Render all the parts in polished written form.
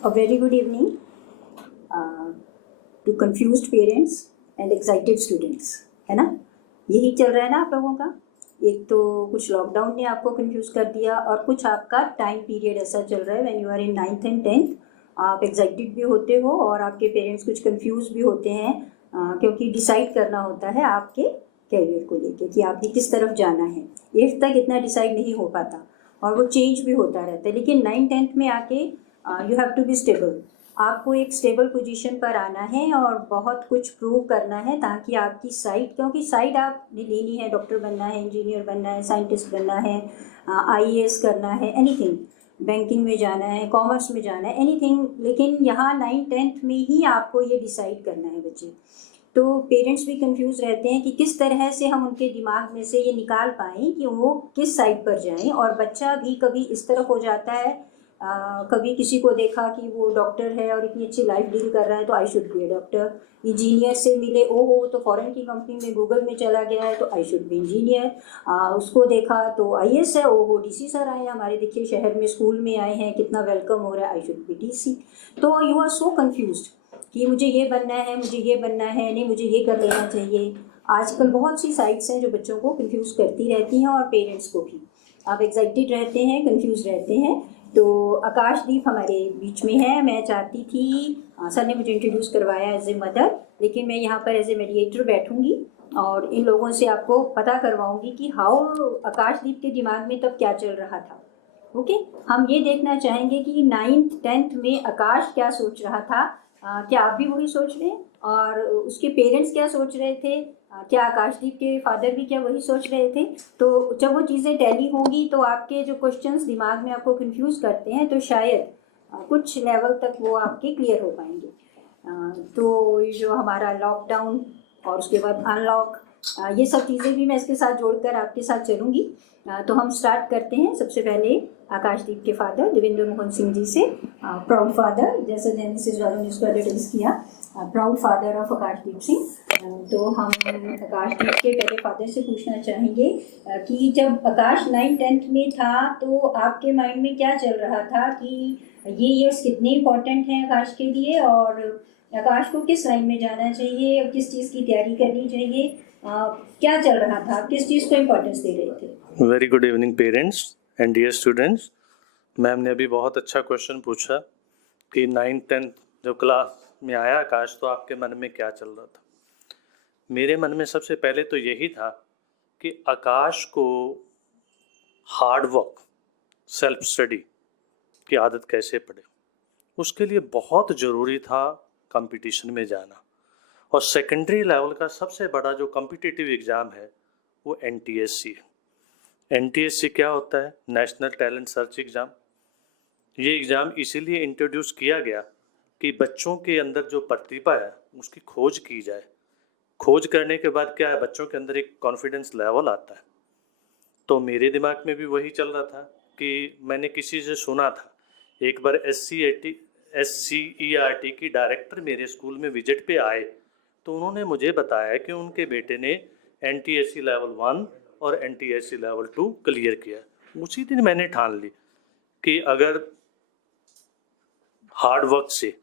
A very good evening to confused parents and excited students, है ना। यही चल रहा है ना आप लोगों का। एक तो कुछ लॉकडाउन ने आपको कंफ्यूज कर दिया और कुछ आपका टाइम पीरियड ऐसा चल रहा है when you are in 9th and 10th। आप एक्साइटेड भी होते हो और आपके पेरेंट्स कुछ कंफ्यूज भी होते हैं क्योंकि डिसाइड करना होता है आपके कैरियर को लेके कि आपने किस तरफ जाना है। 8th तक इतना डिसाइड नहीं हो पाता और वो चेंज भी होता रहता है, लेकिन 9th-10th में आके you have to be stable. आपको एक स्टेबल पोजीशन पर आना है और बहुत कुछ प्रूव करना है ताकि आपकी साइड, क्योंकि साइड आपने लेनी है, डॉक्टर बनना है, इंजीनियर बनना है, साइंटिस्ट बनना है, आईएएस करना है, एनीथिंग, बैंकिंग में जाना है, कॉमर्स में जाना है, एनीथिंग। लेकिन यहाँ 9th-10th में ही आपको ये डिसाइड करना है बच्चे। तो पेरेंट्स भी कंफ्यूज रहते हैं कि किस तरह से हम उनके दिमाग में से ये निकाल पाएँ कि वो किस साइड पर जाएं। और बच्चा भी कभी इस तरफ हो जाता है, कभी किसी को देखा कि वो डॉक्टर है और इतनी अच्छी लाइफ डील कर रहा है तो I should be A doctor. Engineer से मिले, ओहो तो फॉरेन की कंपनी में गूगल में चला गया है तो आई शुड बी इंजीनियर। उसको देखा तो आईएएस है, ओहो डीसी सर आए हैं हमारे, देखिए शहर में स्कूल में आए हैं, कितना वेलकम हो रहा है, आई शुड बी डीसी। तो यू आर सो कन्फ्यूज्ड कि मुझे ये बनना है, मुझे ये बनना है, नहीं मुझे ये कर लेना चाहिए। आजकल बहुत सी साइट्स हैं जो बच्चों को कंफ्यूज करती रहती हैं और पेरेंट्स को भी। आप एक्साइटेड रहते हैं, कंफ्यूज रहते हैं। तो आकाशदीप हमारे बीच में है। मैं चाहती थी, सर ने मुझे इंट्रोड्यूस करवाया एज ए मदर, लेकिन मैं यहाँ पर एज ए मीडिएटर बैठूँगी और इन लोगों से आपको पता करवाऊँगी कि हाउ आकाशदीप के दिमाग में तब क्या चल रहा था। ओके, हम ये देखना चाहेंगे कि 9th-10th में आकाश क्या सोच रहा था। क्या आप भी वही सोच रहे हैं और उसके पेरेंट्स क्या सोच रहे थे? क्या आकाशदीप के फादर भी क्या वही सोच रहे थे? तो जब वो चीज़ें टैली होंगी तो आपके जो क्वेश्चंस दिमाग में आपको कंफ्यूज करते हैं तो शायद कुछ लेवल तक वो आपके क्लियर हो पाएंगे। तो ये जो हमारा लॉकडाउन और उसके बाद अनलॉक, ये सब चीज़ें भी मैं इसके साथ जोड़कर आपके साथ चलूँगी। तो हम स्टार्ट करते हैं सबसे पहले आकाशदीप के फादर देवेंद्र मोहन सिंह जी से। प्राउड फादर, जैसे मिसेज राजू ने इसको एड्रेस किया, प्राउड फादर ऑफ आकाशदीप सिंह। तो हम आकाशदीप के पहले फादर से पूछना चाहेंगे कि जब आकाश 9th-10th में था तो आपके माइंड में क्या चल रहा था कि ये ईयर्स कितने इम्पोर्टेंट हैं आकाश के लिए और आकाश को किस लाइन में जाना चाहिए और किस चीज़ की तैयारी करनी चाहिए? क्या चल रहा था, किस चीज़ को इम्पोर्टेंस दे रहे थे? Very good evening parents and dear students. Ma'am ने अभी बहुत अच्छा क्वेश्चन पूछा कि 9th-10th जो क्लास में आया आकाश, तो आपके मन में क्या चल रहा था। मेरे मन में सबसे पहले तो यही था कि आकाश को हार्ड वर्क, सेल्फ स्टडी की आदत कैसे पड़े। उसके लिए बहुत ज़रूरी था कंपटीशन में जाना। और सेकेंडरी लेवल का सबसे बड़ा जो कॉम्पिटिटिव एग्ज़ाम है वो NTSC है। NTSC क्या होता है? National talent search exam. ये एग्ज़ाम इसीलिए इंट्रोड्यूस किया गया कि बच्चों के अंदर जो प्रतिभा है उसकी खोज की जाए। खोज करने के बाद क्या है, बच्चों के अंदर एक कॉन्फिडेंस लेवल आता है। तो मेरे दिमाग में भी वही चल रहा था कि मैंने किसी से सुना था, एक बार SCERT की डायरेक्टर मेरे स्कूल में विजिट पे आए तो उन्होंने मुझे बताया कि उनके बेटे ने NTSC लेवल 1 और NTSC लेवल 2 क्लियर किया। उसी दिन मैंने ठान ली कि अगर हार्ड वर्क से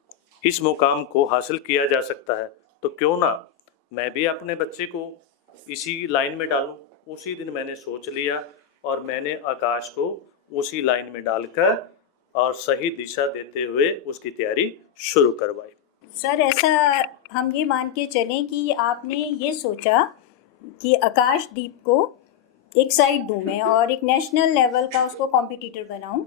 इस मुकाम को हासिल किया जा सकता है तो क्यों ना मैं भी अपने बच्चे को इसी लाइन में डालूं। उसी दिन मैंने सोच लिया और मैंने आकाश को उसी लाइन में डालकर और सही दिशा देते हुए उसकी तैयारी शुरू करवाई। सर, ऐसा हम ये मान के चलें कि आपने ये सोचा कि आकाशदीप को एक साइड दूँ मैं और एक नेशनल लेवल का उसको कॉम्पिटिटर बनाऊं।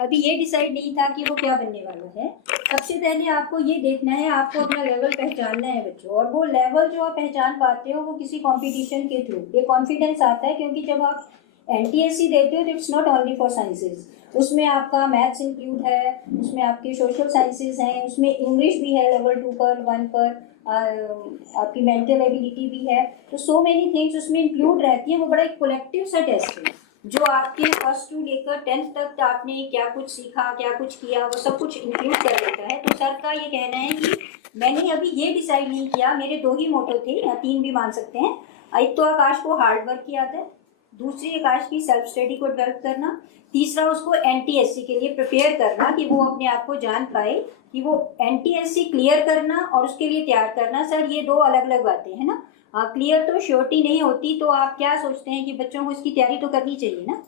अभी ये डिसाइड नहीं था कि वो क्या बनने वाला है। सबसे पहले आपको ये देखना है, आपको अपना लेवल पहचानना है बच्चों, और वो लेवल जो आप पहचान पाते हो वो किसी कंपटीशन के थ्रू। ये कॉन्फिडेंस आता है क्योंकि जब आप NTSC देते हो तो it's not only for sciences, उसमें आपका मैथ्स इंक्लूड है, उसमें आपके सोशल साइंसेज हैं, उसमें इंग्लिश भी है लेवल 2 पर, 1 पर, आपकी मेंटल एबिलिटी भी है। तो सो मेनी थिंग्स उसमें इंक्लूड रहती है। वो बड़ा एक कलेक्टिव सा टेस्ट है जो आपके फर्स्ट टू लेकर 10th तक आपने क्या कुछ सीखा, क्या कुछ किया, वो सब कुछ इंक्लूड कर लेता है। तो सर का ये कहना है कि मैंने अभी ये डिसाइड नहीं किया, मेरे 2 ही मोटो थे या 3 भी मान सकते हैं। एक तो आकाश को हार्ड वर्क की आदत, दूसरी आकाश की सेल्फ स्टडी को डेवलप करना, तीसरा उसको एनटीएससी के लिए प्रिपेयर करना कि वो अपने आप को जान पाए कि वो एनटीएससी क्लियर करना और उसके लिए तैयार करना। सर ये दो अलग अलग बातें हैं ना। क्लियर तो श्योरिटी नहीं होती, तो आप क्या सोचते हैं कि बच्चों को इसकी तैयारी तो करनी चाहिए ना,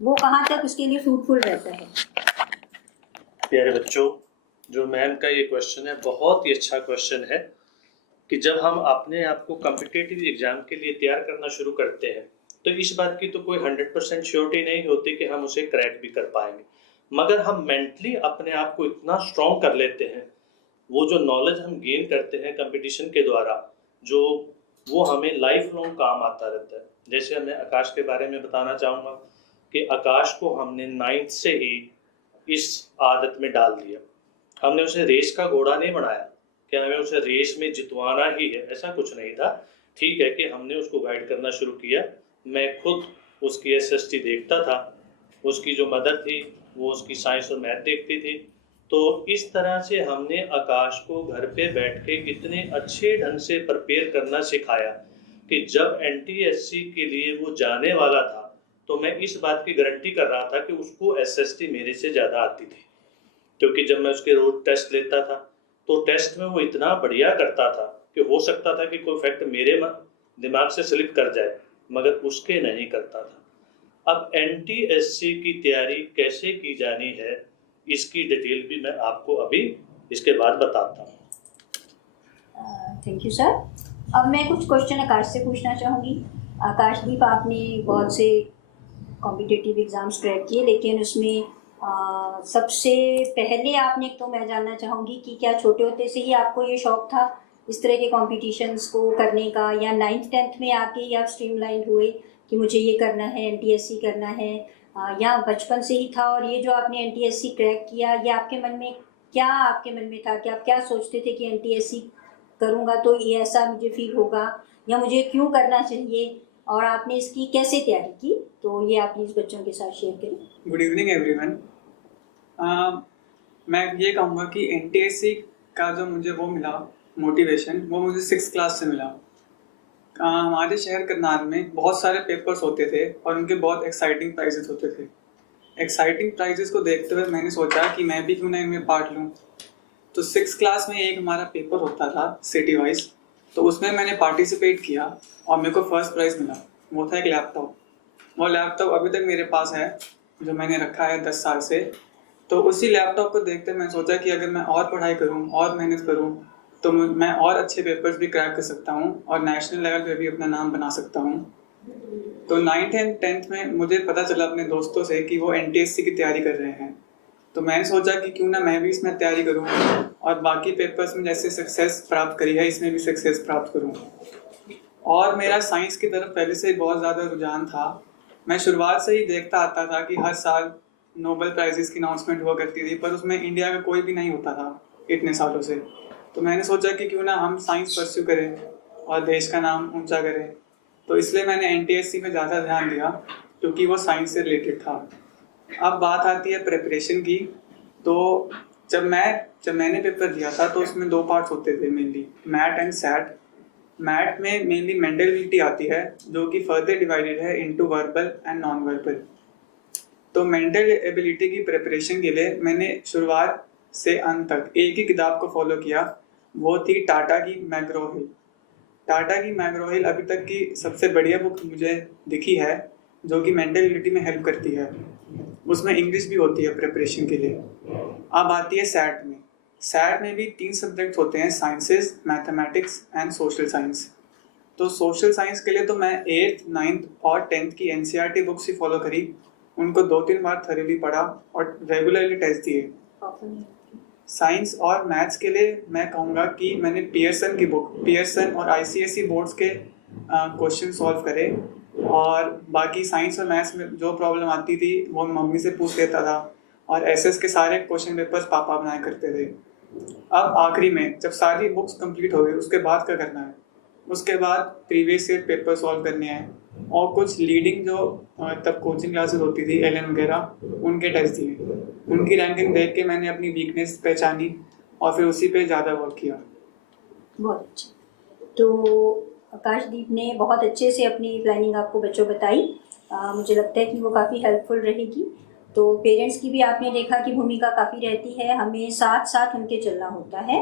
वो कहाँ तक उसके लिए फ्रूटफुल रहता है? प्यारे बच्चों, जो मैम का ये क्वेश्चन है बहुत ही अच्छा क्वेश्चन है कि जब हम अपने आप को कॉम्पिटिटिव एग्जाम के लिए तैयार करना शुरू करते हैं तो इस बात की तो कोई 100% श्योरिटी नहीं होती कि हम उसे क्रैक भी कर पाएंगे, मगर हम मेंटली अपने आप को इतना स्ट्रॉन्ग कर लेते हैं, वो जो नॉलेज हम गेन करते हैं कंपटीशन के द्वारा, जो वो हमें लाइफ लॉन्ग काम आता रहता है। जैसे मैं आकाश के बारे में बताना चाहूँगा कि आकाश को हमने 9th से ही इस आदत में डाल दिया। हमने उसे रेस का घोड़ा नहीं बनाया कि हमें उसे रेस में जितवाना ही है, ऐसा कुछ नहीं था। ठीक है कि हमने उसको गाइड करना शुरू किया। मैं खुद उसकी एसएसटी देखता था, उसकी जो मदर थी वो उसकी साइंस और मैथ देखती थी। तो इस तरह से हमने आकाश को घर पे बैठ के इतने अच्छे ढंग से प्रिपेयर करना सिखाया कि जब एनटीएससी के लिए वो जाने वाला था तो मैं इस बात की गारंटी कर रहा था कि उसको एसएसटी मेरे से ज़्यादा आती थी, क्योंकि जब मैं उसके रोज टेस्ट लेता था तो टेस्ट में वो इतना बढ़िया करता था कि हो सकता था कि कोई फैक्ट मेरे दिमाग से स्लिप कर जाए, मगर उसके नहीं करता था। अब एनटीएससी की तैयारी कैसे की जानी है इसकी डिटेल भी मैं आपको अभी इसके बाद बताता हूँ। Thank you sir. अब मैं कुछ क्वेश्चन आकाश से पूछना चाहूँगी। आकाशदीप, आपने बहुत से कॉम्पिटिटिव एग्ज़ाम्स क्रैक किए, लेकिन उसमें सबसे पहले आपने, तो मैं जानना चाहूँगी कि क्या छोटे होते से ही आपको ये शौक़ था इस तरह के कॉम्पिटिशन्स को करने का, या 9th 10th में आके ही आप स्ट्रीमलाइन हुए कि मुझे ये करना है, एनटीएससी करना है, या बचपन से ही था? और ये जो आपने एनटीएससी क्रैक किया, ये आपके मन में क्या, आपके मन में था कि आप क्या सोचते थे कि एनटीएससी करूँगा तो ये ऐसा मुझे फील होगा, या मुझे क्यों करना चाहिए, और आपने इसकी कैसे तैयारी की? तो ये आप प्लीज़ बच्चों के साथ शेयर करें। Good evening everyone. मैं ये कहूँगा कि एनटीएससी का जो मुझे वो मिला मोटिवेशन, वो मुझे 6th क्लास से मिला। हमारे शहर करनाल में बहुत सारे पेपर्स होते थे और उनके बहुत एक्साइटिंग प्राइजेस होते थे। एक्साइटिंग प्राइजेस को देखते हुए मैंने सोचा कि मैं भी क्यों ना इनमें पार्ट लूँ। तो 6th क्लास में एक हमारा पेपर होता था सिटी वाइज, तो उसमें मैंने पार्टिसिपेट किया और मेरे को फर्स्ट प्राइज़ मिला। वो था एक लैपटॉप। वो लैपटॉप अभी तक मेरे पास है, जो मैंने रखा है 10 साल से। तो उसी लैपटॉप को देखते मैं सोचा कि अगर मैं और पढ़ाई करूं और मेहनत करूं तो मैं और अच्छे पेपर्स भी क्रैक कर सकता हूं और नेशनल लेवल पे भी अपना नाम बना सकता हूं। तो 9th एंड 10th में मुझे पता चला अपने दोस्तों से कि वो एनटीएससी की तैयारी कर रहे हैं, तो मैंने सोचा कि क्यों ना मैं भी इसमें तैयारी करूं और बाकी पेपर्स में जैसे सक्सेस प्राप्त करी है इसमें भी सक्सेस प्राप्त करूं। और मेरा साइंस की तरफ पहले से बहुत ज़्यादा रुझान था। मैं शुरुआत से ही देखता आता था कि हर साल नोबेल प्राइजेस की अनाउंसमेंट हुआ करती थी, पर उसमें इंडिया का कोई भी नहीं होता था इतने सालों से। तो मैंने सोचा कि क्यों ना हम साइंस परस्यू करें और देश का नाम ऊंचा करें। तो इसलिए मैंने एनटीएससी पे ज़्यादा ध्यान दिया क्योंकि वो साइंस से रिलेटेड था। अब बात आती है प्रिपरेशन की। तो जब मैंने पेपर दिया था तो उसमें 2 पार्ट्स होते थे mainly, math and set. Math में मेनली मेंटल एबिलिटी आती है, जो कि फर्दर डिवाइडेड है into verbal and non verbal. तो मेंटल एबिलिटी की प्रिपरेशन के लिए मैंने शुरुआत से अंत तक एक ही किताब को फॉलो किया, वो थी टाटा की मैग्रो-हिल। टाटा की मैग्रो-हिल अभी तक की सबसे बढ़िया बुक मुझे दिखी है, जो कि मेंटल एबिलिटी में हेल्प करती है। उसमें इंग्लिश भी होती है प्रिपरेशन के लिए। अब आती है सैट में। सैट में भी 3 सब्जेक्ट होते हैं, sciences, mathematics and social science. तो सोशल साइंस के लिए तो मैं 8th, 9th और 10th की एनसीईआरटी बुक्स ही फॉलो करी, उनको 2-3 बार थॉरली पढ़ा और रेगुलरली टेस्ट दिए। साइंस और मैथ्स के लिए मैं कहूँगा कि मैंने पियर्सन और आईसीएसई बोर्ड्स के क्वेश्चन सॉल्व करे, और बाकी साइंस और मैथ्स में जो प्रॉब्लम आती थी वो मम्मी से पूछ लेता था, और एसएस के सारे क्वेश्चन पेपर्स पापा बनाया करते थे। अब आखिरी में जब सारी बुक्स कंप्लीट हो गई उसके बाद क्या करना है? उसके बाद प्रीवियस ईयर पेपर सॉल्व करने हैं और कुछ लीडिंग जो तब कोचिंग क्लासेस होती थी एलएन वगैरह, उनके टेस्ट दिए। उनकी रैंकिंग देख के मैंने अपनी वीकनेस पहचानी और फिर उसी पे ज़्यादा वर्क किया। बहुत अच्छा। तो आकाशदीप ने बहुत अच्छे से अपनी प्लानिंग आपको बच्चों बताई। मुझे लगता है कि वो काफ़ी हेल्पफुल रहेगी। तो पेरेंट्स की भी आपने देखा कि भूमिका काफ़ी रहती है, हमें साथ साथ उनके चलना होता है,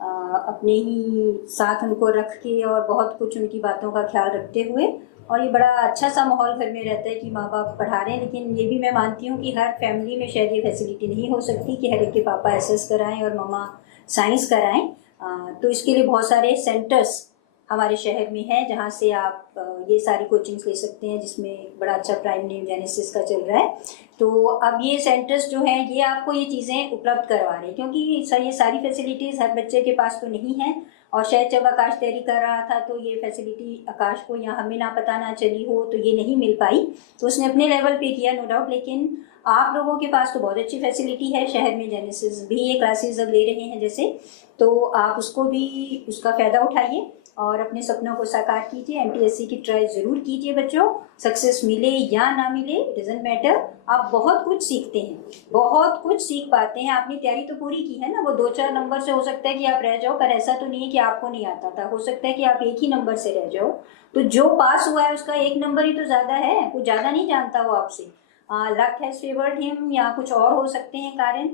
अपने ही साथ उनको रख के और बहुत कुछ उनकी बातों का ख्याल रखते हुए। और ये बड़ा अच्छा सा माहौल घर में रहता है कि माँ बाप पढ़ा रहे हैं, लेकिन ये भी मैं मानती हूँ कि हर फैमिली में शायद ये फैसिलिटी नहीं हो सकती कि हर एक के पापा एसएस कराएं और मम्मा साइंस कराएं। तो इसके लिए बहुत सारे सेंटर्स हमारे शहर में है जहाँ से आप ये सारी कोचिंग्स ले सकते हैं, जिसमें बड़ा अच्छा प्राइम नेम जेनेसिस का चल रहा है। तो अब ये सेंटर्स जो हैं ये आपको ये चीज़ें उपलब्ध करवा रहे हैं, क्योंकि सर ये सारी फैसिलिटीज़ हर बच्चे के पास तो नहीं है। और शायद जब आकाश तैयारी कर रहा था तो ये फैसिलिटी आकाश को या हमें ना पता ना चली हो तो ये नहीं मिल पाई, तो उसने अपने लेवल पे किया नो डाउट। लेकिन आप लोगों के पास तो बहुत अच्छी फैसिलिटी है शहर में, जेनेसिस भी ये क्लासेस अब ले रहे हैं जैसे, तो आप उसको भी उसका फ़ायदा उठाइए और अपने सपनों को साकार कीजिए। एमटीएससी की ट्राई ज़रूर कीजिए बच्चों, सक्सेस मिले या ना मिले इट डजंट मैटर, आप बहुत कुछ सीखते हैं, बहुत कुछ सीख पाते हैं। आपने तैयारी तो पूरी की है ना, वो 2-4 नंबर से हो सकता है कि आप रह जाओ, पर ऐसा तो नहीं है कि आपको नहीं आता था, हो सकता है कि आप एक ही नंबर से रह जाओ। तो जो पास हुआ है उसका 1 नंबर ही तो ज़्यादा है, कुछ ज़्यादा नहीं जानता वो आपसे। लक हैज़ फेवर्ड हिम या कुछ और हो सकते हैं कारण।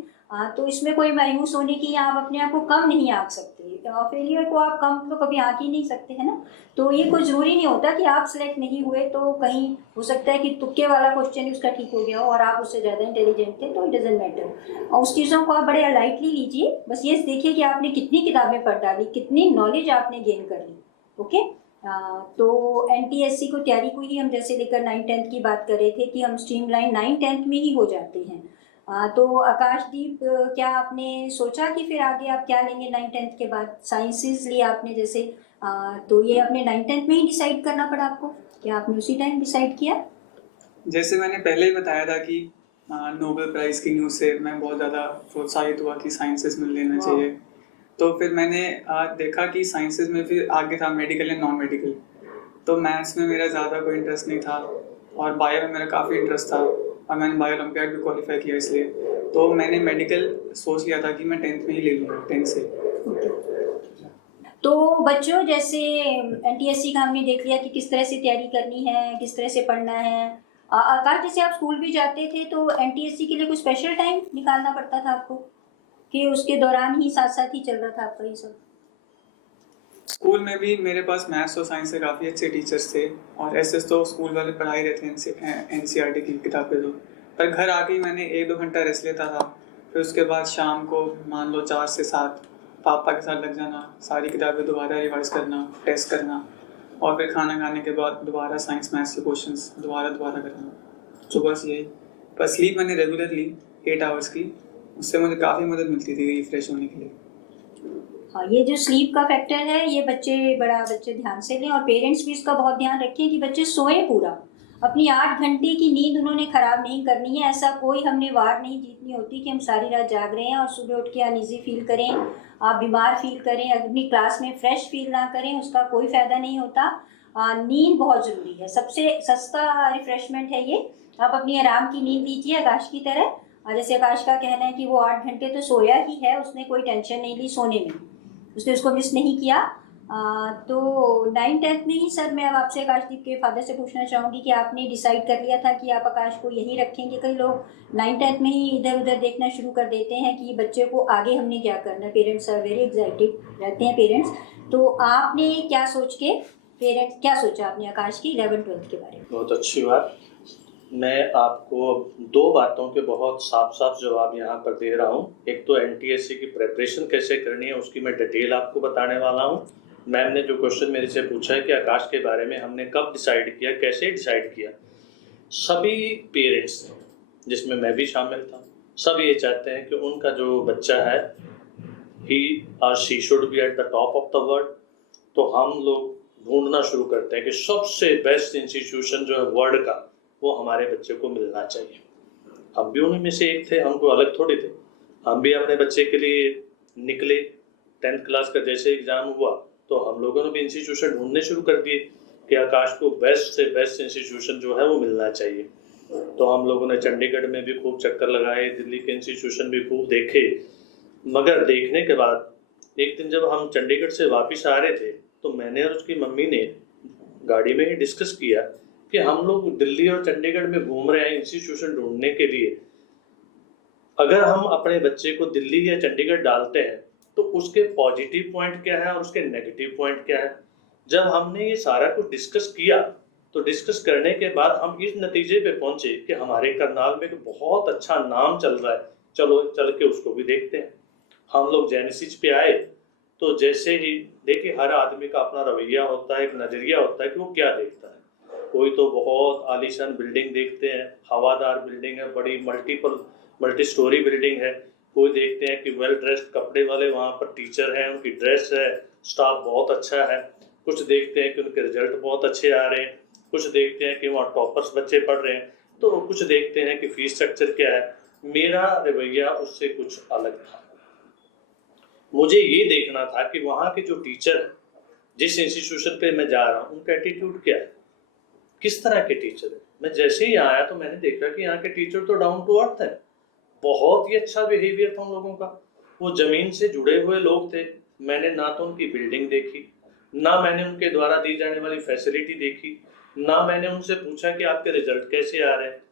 तो इसमें कोई मायूस होने की या आप अपने आप को कम नहीं आंक सकते, फेलियर को आप कम तो कभी आंक ही नहीं सकते है ना। तो ये कोई ज़रूरी नहीं होता कि आप सिलेक्ट नहीं हुए तो कहीं हो सकता है कि तुक्के वाला क्वेश्चन ही उसका ठीक हो गया हो और आप उससे ज़्यादा इंटेलिजेंट थे, तो इट डजंट मैटर। और उस चीज़ों को आप बड़े लाइटली लीजिए, बस ये देखिए कि आपने कितनी किताबें पढ़ डाली, कितनी नॉलेज आपने गेन कर ली। ओके। तो एनटीएससी को तैयारी को ही हम जैसे लेकर 9th-10th की बात कर रहे थे कि हम स्ट्रीमलाइन 9th-10th में ही हो जाते हैं। तो आकाशदीप, क्या आपने सोचा कि फिर आगे आप क्या लेंगे 9th-10th के बाद? साइंसेस लिया आपने जैसे, तो ये आपने 9th-10th में ही डिसाइड करना पड़ा आपको, क्या आपने उसी टाइम डिसाइड किया? जैसे मैंने पहले ही बताया था कि नोबेल प्राइज़ की न्यूज़ से मैं बहुत ज़्यादा प्रोत्साहित हुआ कि साइंसेस में लेना चाहिए। तो फिर मैंने देखा कि साइंसेस में फिर आगे था मेडिकल एंड नॉन मेडिकल। तो मैथ्स में मेरा ज़्यादा कोई इंटरेस्ट नहीं था और बायो में मेरा काफ़ी इंटरेस्ट था और मैंने बायो ओलंपियाड भी क्वालिफाई किया इसलिए। तो मैंने मेडिकल सोच लिया था कि मैं 10th में ही ले लूँगा, 10th से। तो बच्चों जैसे एनटीएससी का हमने देख लिया कि किस तरह से तैयारी करनी है, किस तरह से पढ़ना है। आकाश, जैसे आप स्कूल भी जाते थे तो एनटीएससी के लिए कोई स्पेशल टाइम निकालना पड़ता था आपको कि उसके दौरान ही साथ साथ ही चल रहा था आपका ये सब? स्कूल में भी मेरे पास मैथ्स और साइंस से काफ़ी अच्छे टीचर्स थे और एसएस तो स्कूल वाले पढ़ा ही रहते हैं एनसीईआरटी की किताबें तो। पर घर आके ही मैंने 1-2 घंटा रेस्ट लेता था, फिर उसके बाद शाम को मान लो 4 से 7 पापा के साथ लग जाना, सारी किताबें दोबारा रिवाइज करना, टेस्ट करना और फिर खाना खाने के बाद दोबारा साइंस मैथ्स के क्वेश्चंस दोबारा करना। तो बस यही। पर स्लीप मैंने रेगुलर ली 8 आवर्स की, उससे मुझे काफ़ी मदद मिलती थी रिफ्रेश होने के लिए। हाँ, ये जो स्लीप का फैक्टर है ये बच्चे ध्यान से लें और पेरेंट्स भी इसका बहुत ध्यान रखें कि बच्चे सोएं पूरा। अपनी 8 घंटे की नींद उन्होंने ख़राब नहीं करनी है। ऐसा कोई हमने वार नहीं जीतनी होती कि हम सारी रात जाग रहे हैं और सुबह उठ के अनईजी फील करें, आप बीमार फील करें, अपनी क्लास में फ्रेश फील ना करें, उसका कोई फ़ायदा नहीं होता। नींद बहुत ज़रूरी है, सबसे सस्ता रिफ्रेशमेंट है ये। आप अपनी आराम की नींद लीजिए आकाश की तरह। जैसे आकाश का कहना है कि वो 8 घंटे तो सोया ही है, उसने कोई टेंशन नहीं ली सोने में, उसने उसको मिस नहीं किया। तो 9th-10th में ही सर मैं अब आपसे आकाशदीप के फादर से पूछना चाहूँगी कि आपने डिसाइड कर लिया था कि आप आकाश को यहीं रखेंगे? कई लोग 9th-10th में ही इधर उधर देखना शुरू कर देते हैं कि बच्चे को आगे हमने क्या करना है, पेरेंट्स आर वेरी एक्साइटेड रहते हैं पेरेंट्स। तो आपने क्या सोचा आपने आकाश की 11th-12th के बारे में? बहुत अच्छी बात। मैं आपको 2 बातों के बहुत साफ जवाब यहाँ पर दे रहा हूँ। एक तो एनटीएससी की प्रिपरेशन कैसे करनी है उसकी मैं डिटेल आपको बताने वाला हूँ। मैम ने जो क्वेश्चन मेरे से पूछा है कि आकाश के बारे में हमने कब डिसाइड किया, कैसे डिसाइड किया, सभी पेरेंट्स जिसमें मैं भी शामिल था, सब ये चाहते हैं कि उनका जो बच्चा है ही और she should be at the top of the world. तो हम लोग ढूंढना शुरू करते हैं कि सबसे बेस्ट इंस्टीट्यूशन जो है वर्ल्ड का वो हमारे बच्चे को मिलना चाहिए। हम भी उन्हीं में से एक थे, हमको अलग थोड़ी थे। हम भी अपने बच्चे के लिए निकले। 10th क्लास का जैसे एग्ज़ाम हुआ तो हम लोगों ने भी इंस्टीट्यूशन ढूंढने शुरू कर दिए कि आकाश को बेस्ट से बेस्ट इंस्टीट्यूशन जो है वो मिलना चाहिए। तो हम लोगों ने चंडीगढ़ में भी खूब चक्कर लगाए, दिल्ली के इंस्टीट्यूशन भी खूब देखे। मगर देखने के बाद एक दिन जब हम चंडीगढ़ से वापस आ रहे थे तो मैंने और उसकी मम्मी ने गाड़ी में ही डिस्कस किया कि हम लोग दिल्ली और चंडीगढ़ में घूम रहे हैं इंस्टीट्यूशन ढूंढने के लिए। अगर हम अपने बच्चे को दिल्ली या चंडीगढ़ डालते हैं तो उसके पॉजिटिव पॉइंट क्या है और उसके नेगेटिव पॉइंट क्या है। जब हमने ये सारा कुछ डिस्कस किया तो डिस्कस करने के बाद हम इस नतीजे पे पहुंचे कि हमारे करनाल में एक बहुत अच्छा नाम चल रहा है, चलो चल के उसको भी देखते हैं। हम लोग जेनेसिस पे आए तो जैसे ही देखिए, हर आदमी का अपना रवैया होता है, एक नजरिया होता है कि वो क्या देखता है। कोई तो बहुत आलीशान बिल्डिंग देखते हैं, हवादार बिल्डिंग है, बड़ी मल्टी स्टोरी बिल्डिंग है। कोई देखते हैं कि वेल ड्रेस्ड कपड़े वाले वहाँ पर टीचर हैं, उनकी ड्रेस है, स्टाफ बहुत अच्छा है। कुछ देखते हैं कि उनके रिजल्ट बहुत अच्छे आ रहे हैं, कुछ देखते हैं कि वहाँ टॉपर्स बच्चे पढ़ रहे हैं, तो कुछ देखते हैं कि फीस स्ट्रक्चर क्या है। मेरा रवैया उससे कुछ अलग था। मुझे ये देखना था कि वहाँ के जो टीचर हैं, जिस इंस्टीट्यूशन पे मैं जा रहा हूँ, उनका एटीट्यूड क्या है, किस तरह के टीचर है। मैं जैसे ही आया तो मैंने देखा कि यहाँ के टीचर तो डाउन टू अर्थ है, बहुत ही अच्छा बिहेवियर था उन लोगों का। वो जमीन से जुड़े हुए लोग थे। मैंने ना तो उनकी बिल्डिंग देखी, ना मैंने उनके द्वारा दी जाने वाली फैसिलिटी देखी, ना मैंने उनसे पूछा कि आपके रिजल्ट कैसे आ रहे हैं।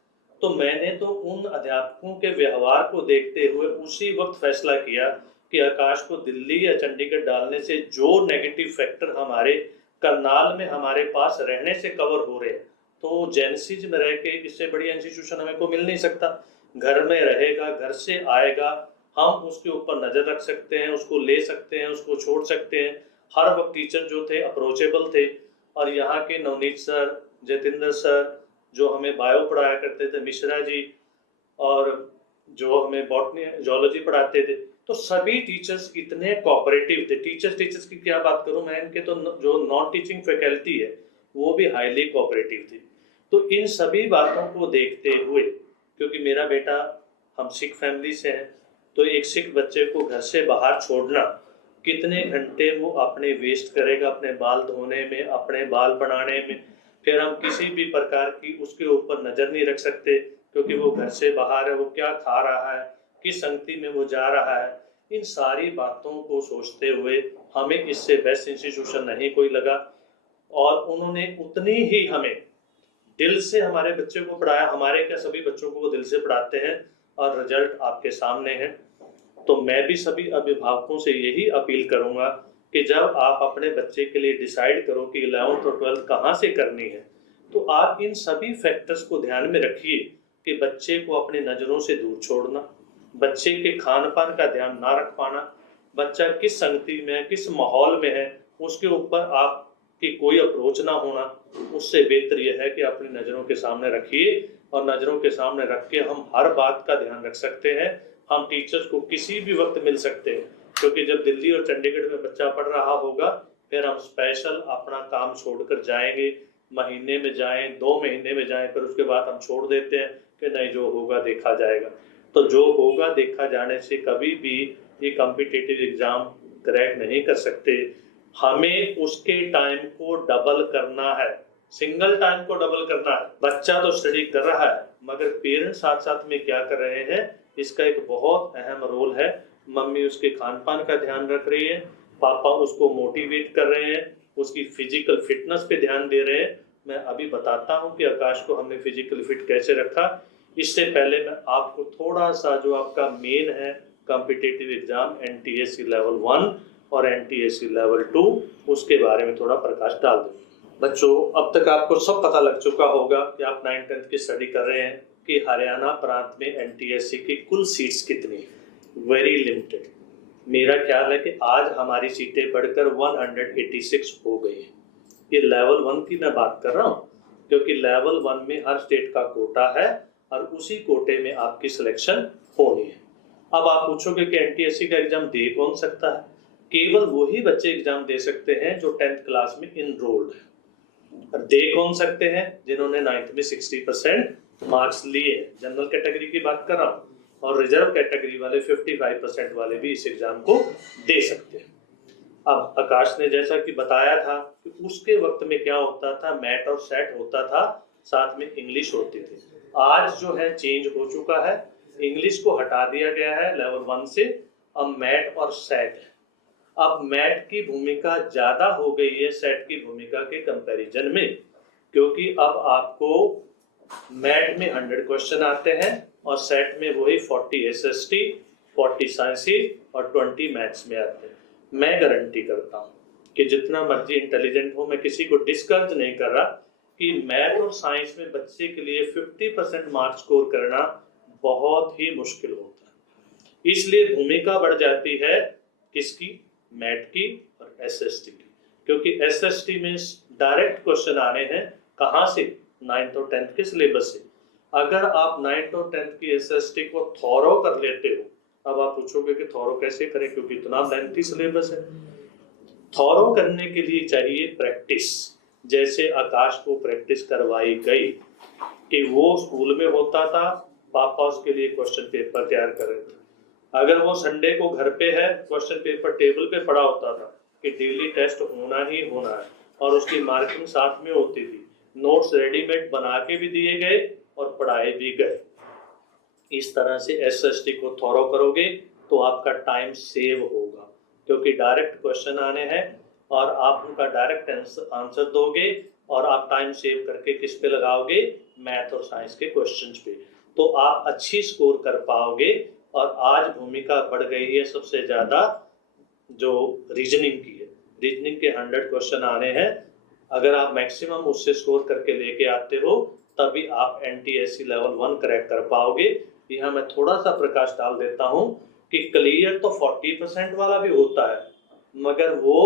तो मैंने तो उन अध्यापकों के व्यवहार को देखते हुए उसी वक्त फैसला किया कि आकाश को दिल्ली या चंडीगढ़ डालने से जो नेगेटिव फैक्टर हमारे करनाल में हमारे पास रहने से कवर हो रहे हैं, तो जेनेसिस में रह के इससे बड़ी इंस्टीट्यूशन हमें को मिल नहीं सकता। घर में रहेगा, घर से आएगा, हम उसके ऊपर नजर रख सकते हैं, उसको ले सकते हैं, उसको छोड़ सकते हैं। हर वक्त टीचर जो थे अप्रोचेबल थे। और यहाँ के नवनीत सर, जतिंदर सर जो हमें बायो पढ़ाया करते थे, मिश्रा जी, और जो हमें बॉटनी जूलॉजी पढ़ाते थे, तो सभी टीचर्स इतने कोऑपरेटिव थे। टीचर्स की क्या बात करूं मैं, इनके तो जो नॉन टीचिंग फैकल्टी है वो भी हाईली कोऑपरेटिव थी। तो इन सभी बातों को देखते हुए, क्योंकि मेरा बेटा, हम सिख फैमिली से हैं, तो एक सिख बच्चे को घर से बाहर छोड़ना, कितने घंटे वो अपने वेस्ट करेगा अपने बाल धोने में, अपने बाल बनाने में। फिर हम किसी भी प्रकार की उसके ऊपर नजर नहीं रख सकते क्योंकि वो घर से बाहर है, वो क्या खा रहा है, किस संगति में वो जा रहा है। इन सारी बातों को सोचते हुए हमें इससे बेस्ट इंस्टीट्यूशन नहीं कोई लगा। और उन्होंने उतनी ही हमें दिल से हमारे बच्चे को पढ़ाया। हमारे क्या, सभी बच्चों को वो दिल से पढ़ाते हैं और रिजल्ट आपके सामने है। तो मैं भी सभी अभिभावकों से यही अपील करूंगा कि जब आप अपने बच्चे के लिए डिसाइड करो कि 11th और 12th कहाँ से करनी है, तो आप इन सभी फैक्टर्स को ध्यान में रखिए कि बच्चे को अपनी नज़रों से दूर छोड़ना, बच्चे के खान पान का ध्यान ना रख पाना, बच्चा किस संगति में है, किस माहौल में है, उसके ऊपर आपकी कोई अप्रोच ना होना। उससे बेहतर यह है कि अपनी नज़रों के सामने रखिए, और नज़रों के सामने रख के हम हर बात का ध्यान रख सकते हैं। हम टीचर्स को किसी भी वक्त मिल सकते हैं, क्योंकि जब दिल्ली और चंडीगढ़ में बच्चा पढ़ रहा होगा फिर हम स्पेशल अपना काम छोड़कर जाएंगे। महीने में जाएं, 2 महीने में जाएं, फिर उसके बाद हम छोड़ देते हैं कि नहीं, जो होगा देखा जाएगा। तो जो होगा देखा जाने से कभी भी ये कॉम्पिटिटिव एग्जाम क्रैक नहीं कर सकते। हमें उसके टाइम को डबल करना है, सिंगल टाइम को डबल करना है। बच्चा तो स्टडी कर रहा है मगर पेरेंट्स साथ साथ में क्या कर रहे हैं, इसका एक बहुत अहम रोल है। मम्मी उसके खान पान का ध्यान रख रही है, पापा उसको मोटिवेट कर रहे हैं, उसकी फिजिकल फिटनेस पे ध्यान दे रहे हैं। मैं अभी बताता हूँ कि आकाश को हमने फिजिकल फिट कैसे रखा। इससे पहले मैं आपको थोड़ा सा जो आपका मेन है कॉम्पिटिटिव एग्जाम NTSC लेवल 1 और NTSC लेवल 2, उसके बारे में थोड़ा प्रकाश डाल दूँ। बच्चों, अब तक आपको सब पता लग चुका होगा कि आप 9th 10th की स्टडी कर रहे हैं कि हरियाणा प्रांत में NTSC की कुल सीट्स कितनी, वेरी लिमिटेड। मेरा ख्याल है कि आज हमारी सीटें बढ़कर 186 हो गई हैं। ये लेवल 1 की मैं बात कर रहा हूँ, क्योंकि लेवल 1 में हर स्टेट का कोटा है और उसी कोटे में आपकी सिलेक्शन होनी है। अब आप पूछोगे कि NTSC का एग्जाम दे कौन सकता है? केवल वही बच्चे एग्जाम दे सकते हैं जो 10th क्लास में इनरोल्ड है। और दे कौन सकते हैं? जिन्होंने 9th में 60% मार्क्स लिए। जनरल कैटेगरी की बात कर रहा हूँ, और रिजर्व कैटेगरी वाले 55% वाले भी इस एग्जाम को दे सकते हैं। अब आकाश ने जैसा कि बताया था कि उसके वक्त में क्या होता था, मैट और सेट होता था, साथ में इंग्लिश होती थी। आज जो है चेंज हो चुका है, इंग्लिश को हटा दिया गया है लेवल 1 से, अब मैट और सेट है। अब मैट की भूमिका ज्यादा हो गई है सेट की भूमिका के कंपैरिजन में, क्योंकि अब आपको मैट में 100 क्वेश्चन आते हैं और सेट में वही 40 SST, 40 साइंसेस और 20 मैथ्स में आते हैं। मैं गारंटी करता हूँ कि जितना मर्जी इंटेलिजेंट हो, मैं किसी को डिस्करेज नहीं कर रहा कि मैथ और साइंस में बच्चे के लिए 50% मार्क्स स्कोर करना बहुत ही मुश्किल होता है। इसलिए भूमिका बढ़ जाती है किसकी? मैथ की और SST की, क्योंकि SST में डायरेक्ट क्वेश्चन आने हैं कहाँ से? 9th और 10th के सिलेबस से। अगर आप 9th और 10th की SST को थॉरो कर लेते हो, अब आप पूछोगे कि थॉरो कैसे करें, क्योंकि इतना लेंथी सिलेबस है। थॉरो करने के लिए चाहिए प्रैक्टिस, जैसे आकाश को प्रैक्टिस करवाई गई कि वो स्कूल में होता था, पापा उसके लिए क्वेश्चन पेपर तैयार कर रहे थे। अगर वो संडे को घर पे है, क्वेश्चन पेपर टेबल पे पड़ा होता था कि डेली टेस्ट होना ही होना है, और उसकी मार्किंग साथ में होती थी। नोट्स रेडीमेड बना के भी दिए गए और पढ़ाए भी गए। इस तरह से SST को थॉरो करोगे तो आपका टाइम सेव होगा, क्योंकि डायरेक्ट क्वेश्चन आने हैं और आप उनका डायरेक्ट आंसर दोगे और आप टाइम सेव करके किस पे लगाओगे? मैथ और साइंस के क्वेश्चंस पे। तो आप अच्छी स्कोर कर पाओगे। और आज भूमिका बढ़ गई है सबसे ज़्यादा जो रीजनिंग की है। रीजनिंग के 100 क्वेश्चन आने हैं, अगर आप मैक्सिमम उससे स्कोर करके लेके आते हो तभी आप NTSC लेवल 1 क्रैक कर पाओगे। यहाँ मैं थोड़ा सा प्रकाश डाल देता हूँ कि क्लियर तो 40% वाला भी होता है, मगर वो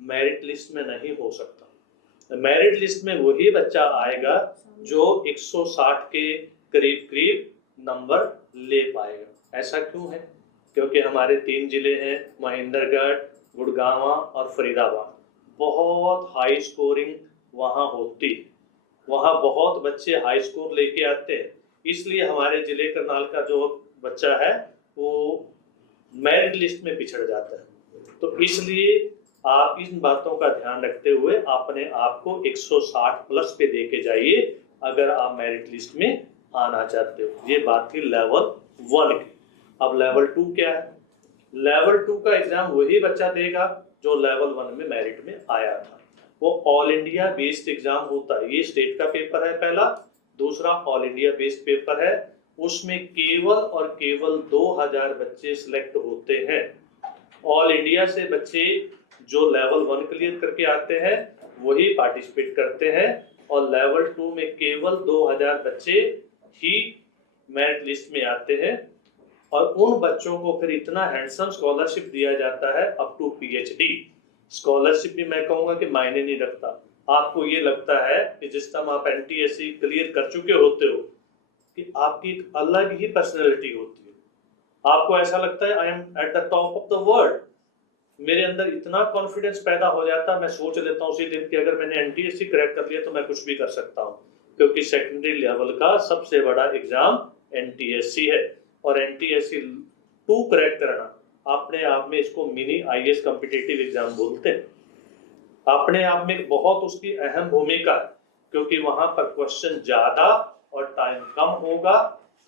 मेरिट लिस्ट में नहीं हो सकता। मेरिट लिस्ट में वही बच्चा आएगा जो 160 के करीब करीब नंबर ले पाएगा। ऐसा क्यों है? क्योंकि हमारे 3 जिले हैं, महेंद्रगढ़, गुड़गांव और फरीदाबाद। बहुत हाई स्कोरिंग वहाँ होती है, वहाँ बहुत बच्चे हाई स्कोर लेके आते हैं। इसलिए हमारे जिले करनाल का जो बच्चा है वो मेरिट लिस्ट में पिछड़ जाता है। तो इसलिए आप इन बातों का ध्यान रखते हुए अपने आप को 160 प्लस पे देके जाइए अगर आप मेरिट लिस्ट में आना चाहते हो। ये बात थी लेवल 1 की। अब लेवल 2 क्या है? लेवल 2 का एग्जाम वही बच्चा देगा जो लेवल 1 में मेरिट में आया था। वो ऑल इंडिया बेस्ड एग्जाम होता है। ये स्टेट का पेपर है पहला, दूसरा ऑल इंडिया बेस्ड पेपर है। उसमें केवल और केवल 2000 बच्चे सिलेक्ट होते हैं। ऑल इंडिया से बच्चे जो लेवल 1 क्लियर करके आते हैं वही पार्टिसिपेट करते हैं, और लेवल 2 में केवल 2000 बच्चे ही मेरिट लिस्ट में आते हैं। और उन बच्चों को फिर इतना हैंडसम स्कॉलरशिप दिया जाता है अप टू PhD। स्कॉलरशिप भी मैं कहूँगा कि मायने नहीं रखता। आपको ये लगता है कि जिस टाइम आप NTSC क्लियर कर चुके होते हो कि आपकी एक अलग ही पर्सनैलिटी होती है। आपको ऐसा लगता है I am at the top of the world. मेरे अंदर इतना कॉन्फिडेंस पैदा हो जाता है, मैं सोच लेता हूँ उसी दिन कि अगर मैंने NTSC क्रैक कर लिया तो मैं कुछ भी कर सकता हूँ, क्योंकि सेकेंडरी लेवल का सबसे बड़ा एग्जाम NTSC है। और NTSC 2 क्रैक करना अपने आप में, इसको मिनी IAS कॉम्पिटिटिव एग्जाम बोलते हैं, अपने आप में बहुत उसकी अहम भूमिका है, क्योंकि वहां पर क्वेश्चन ज्यादा और टाइम कम होगा।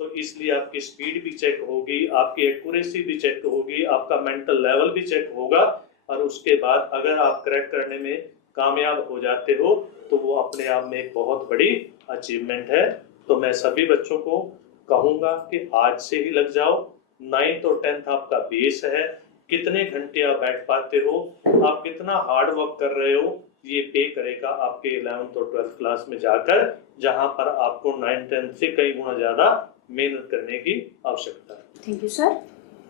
तो इसलिए आपकी स्पीड भी चेक होगी, आपकी एक्यूरेसी भी चेक होगी, आपका मेंटल लेवल भी चेक होगा। और उसके बाद अगर आप क्रैक करने में कामयाब हो जाते हो तो वो अपने आप में एक बहुत बड़ी अचीवमेंट है। तो मैं सभी बच्चों को कहूँगा कि आज से ही लग जाओ। 9th और 10th आपका बेस है, कितने घंटे आप बैठ पाते हो, आप कितना हार्ड वर्क कर रहे हो, ये पे करेगा आपके 11th और 12th क्लास में जाकर, जहां पर आपको 9th 10th से कई गुना ज़्यादा मेहनत करने की आवश्यकता है। Thank you sir.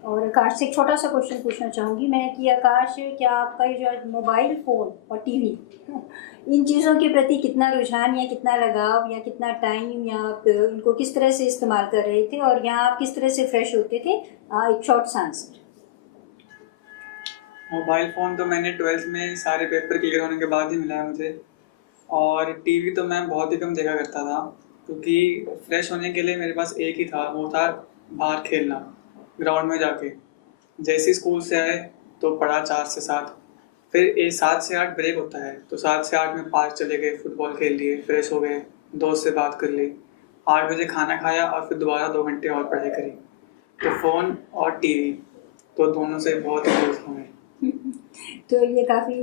और आकाश से एक छोटा सा क्वेश्चन पूछना चाहूँगी मैं कि आकाश, क्या आपका ये जो मोबाइल फ़ोन और TV इन चीज़ों के प्रति कितना रुझान या कितना लगाव या कितना टाइम, या आप इनको किस तरह से इस्तेमाल कर रहे थे और यहाँ आप किस तरह से फ्रेश होते थे? एक शॉर्ट सा आंसर। मोबाइल फ़ोन तो मैंने 12th में सारे पेपर क्लियर होने के बाद ही मिला है मुझे। और TV तो मैं बहुत ही कम देखा करता था, क्योंकि फ्रेश होने के लिए मेरे पास एक ही था, वो था बाहर खेलना, ग्राउंड में जाके। जैसे ही स्कूल से आए तो पढ़ा 4 से 7, फिर 7 से 8 ब्रेक होता है, तो 7 से 8 में पार्क चले गए, फुटबॉल खेल लिए, फ्रेश हो गए, दोस्त से बात कर ली, 8 बजे खाना खाया और फिर दोबारा 2 घंटे और पढ़ाई करी। तो फ़ोन और TV तो दोनों से बहुत ही दूर हूँ मैं। तो ये काफ़ी,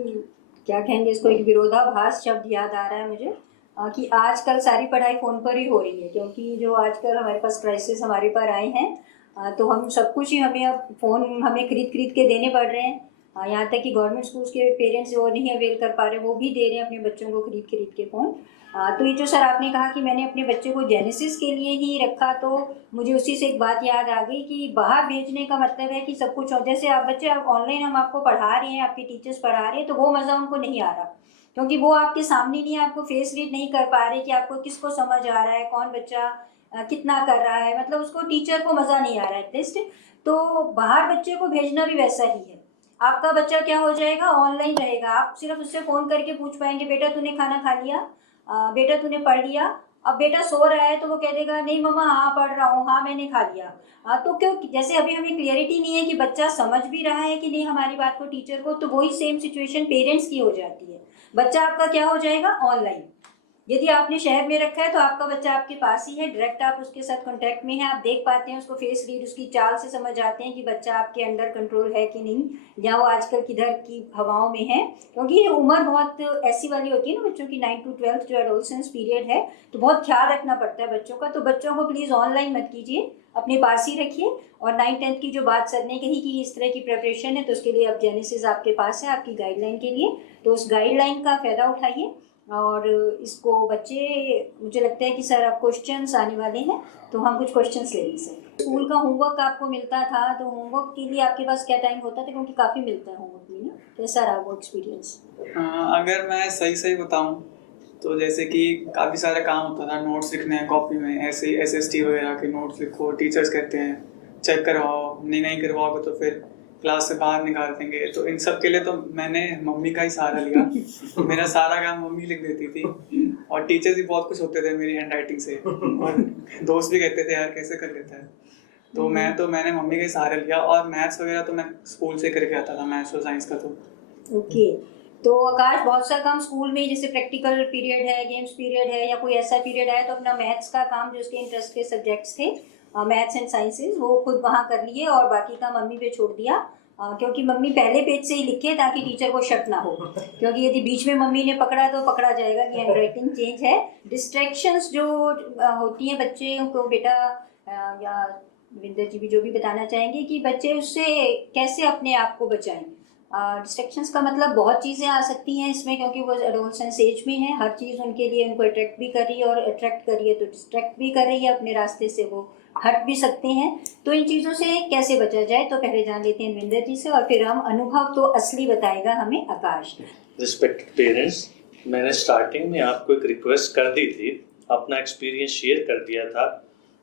क्या कहेंगे इसको, एक विरोधाभास शब्द याद आ रहा है मुझे। कि आजकल सारी पढ़ाई फ़ोन पर ही हो रही है, क्योंकि जो आजकल हमारे पास क्राइसिस हमारे पर आए हैं, तो हम सब कुछ ही हमें अब फ़ोन हमें खरीद के देने पड़ रहे हैं। यहाँ तक कि गवर्नमेंट स्कूल्स के पेरेंट्स वो नहीं अवेल कर पा रहे, वो भी दे रहे हैं अपने बच्चों को खरीद के फ़ोन। तो ये जो सर आपने कहा कि मैंने अपने बच्चे को जेनेसिस के लिए ही रखा, तो मुझे उसी से एक बात याद आ गई कि बाहर भेजने का मतलब है कि सब कुछ हो, जैसे आप बच्चे आप ऑनलाइन हम आपको पढ़ा रहे हैं, आपके टीचर्स पढ़ा रहे हैं, तो वो मज़ा उनको नहीं आ रहा, क्योंकि वो आपके सामने नहीं है, आपको फेस रीड नहीं कर पा रहे कि आपको किसको समझ आ रहा है, कौन बच्चा कितना कर रहा है, मतलब उसको टीचर को मज़ा नहीं आ रहा है एटलीस्ट। तो बाहर बच्चे को भेजना भी वैसा ही है। आपका बच्चा क्या हो जाएगा, ऑनलाइन रहेगा, आप सिर्फ उससे फ़ोन करके पूछ पाएंगे बेटा तूने खाना खा लिया, बेटा तूने पढ़ लिया। अब बेटा सो रहा है तो वो कह देगा नहीं मम्मा हाँ पढ़ रहा हूँ, हाँ मैंने खा लिया। तो क्यों, जैसे अभी हमें क्लियरिटी नहीं है कि बच्चा समझ भी रहा है कि नहीं हमारी बात को टीचर को, तो वही सेम सिचुएशन पेरेंट्स की हो जाती है। बच्चा आपका क्या हो जाएगा, ऑनलाइन। यदि आपने शहर में रखा है तो आपका बच्चा आपके पास ही है, डायरेक्ट आप उसके साथ कांटेक्ट में है, आप देख पाते हैं उसको, फेस रीड उसकी चाल से समझ आते हैं कि बच्चा आपके अंडर कंट्रोल है कि नहीं, या वो आजकल किधर की हवाओं में है। क्योंकि ये उम्र बहुत ऐसी वाली होती है ना बच्चों की, 9 to 12 जो एडोलसेंस पीरियड है, तो बहुत ख्याल रखना पड़ता है बच्चों का। तो बच्चों को प्लीज़ ऑनलाइन मत कीजिए, अपने पास ही रखिए। और 9th-10th की जो बात सर ने कही कि इस तरह की प्रिपरेशन है, तो उसके लिए अब जेनेसिस आपके पास है आपकी गाइडलाइन के लिए, तो उस गाइडलाइन का फ़ायदा उठाइए। और इसको बच्चे, मुझे लगता है कि सर अब क्वेश्चंस आने वाले हैं, तो हम कुछ क्वेश्चंस ले लें सर। स्कूल का होमवर्क आपको मिलता था, तो होमवर्क के लिए आपके पास क्या टाइम होता था, क्योंकि काफ़ी मिलता है होमवर्क में ना, कैसा रहा वो एक्सपीरियंस? अगर मैं सही सही बताऊं तो जैसे कि काफ़ी सारा काम होता था, नोट्स लिखने हैं कॉपी में, ऐसे SST वगैरह के नोट्स लिखो, टीचर्स कहते हैं चेक करवाओ, नहीं करवाओगे तो फिर क्लास से बाहर निकाल देंगे। तो इन सब के लिए तो मैंने मम्मी का ही सहारा लिया। मेरा सारा काम मम्मी लिख देती थी, और टीचर्स भी बहुत खुश होते थे मेरी हैंड राइटिंग से, और दोस्त भी कहते थे यार कैसे कर लेता है। तो मैंने मम्मी का ही सहारा लिया, और मैथ्स वगैरह तो मैं स्कूल से करके आता था, मैथ्स और साइंस का। तो ओके। तो आकाश, बहुत सा काम स्कूल में, जैसे प्रैक्टिकल पीरियड है, गेम्स पीरियड है, या कोई ऐसा पीरियड है, तो अपना मैथ्स का काम जो उसके इंटरेस्ट के सब्जेक्ट्स थे, मैथ्स एंड साइंसेज, वो खुद वहाँ कर लिए और बाकी का मम्मी पे छोड़ दिया। क्योंकि मम्मी पहले पेज से ही लिखे ताकि टीचर को शक ना हो, क्योंकि यदि बीच में मम्मी ने पकड़ा तो पकड़ा जाएगा कि हैंड राइटिंग चेंज है। डिस्ट्रैक्शंस जो होती हैं बच्चे को, बेटा या विंदर जी भी जो भी बताना चाहेंगे कि बच्चे उससे कैसे अपने आप को बचाएं। डिस्ट्रैक्शंस का मतलब बहुत चीज़ें आ सकती हैं इसमें, क्योंकि वो एडोलसेंस एज में है, हर चीज़ उनके लिए उनको अट्रैक्ट भी कर रही है, और अट्रैक्ट कर रही है तो डिस्ट्रैक्ट भी कर रही है, अपने रास्ते से वो हट भी सकते हैं। तो इन चीज़ों से कैसे बचा जाए, तो पहले जान लेते हैं विंदर जी से, और फिर हम अनुभव तो असली बताएगा हमें आकाश। रिस्पेक्टेड पेरेंट्स, मैंने स्टार्टिंग में आपको एक रिक्वेस्ट कर दी थी, अपना एक्सपीरियंस शेयर कर दिया था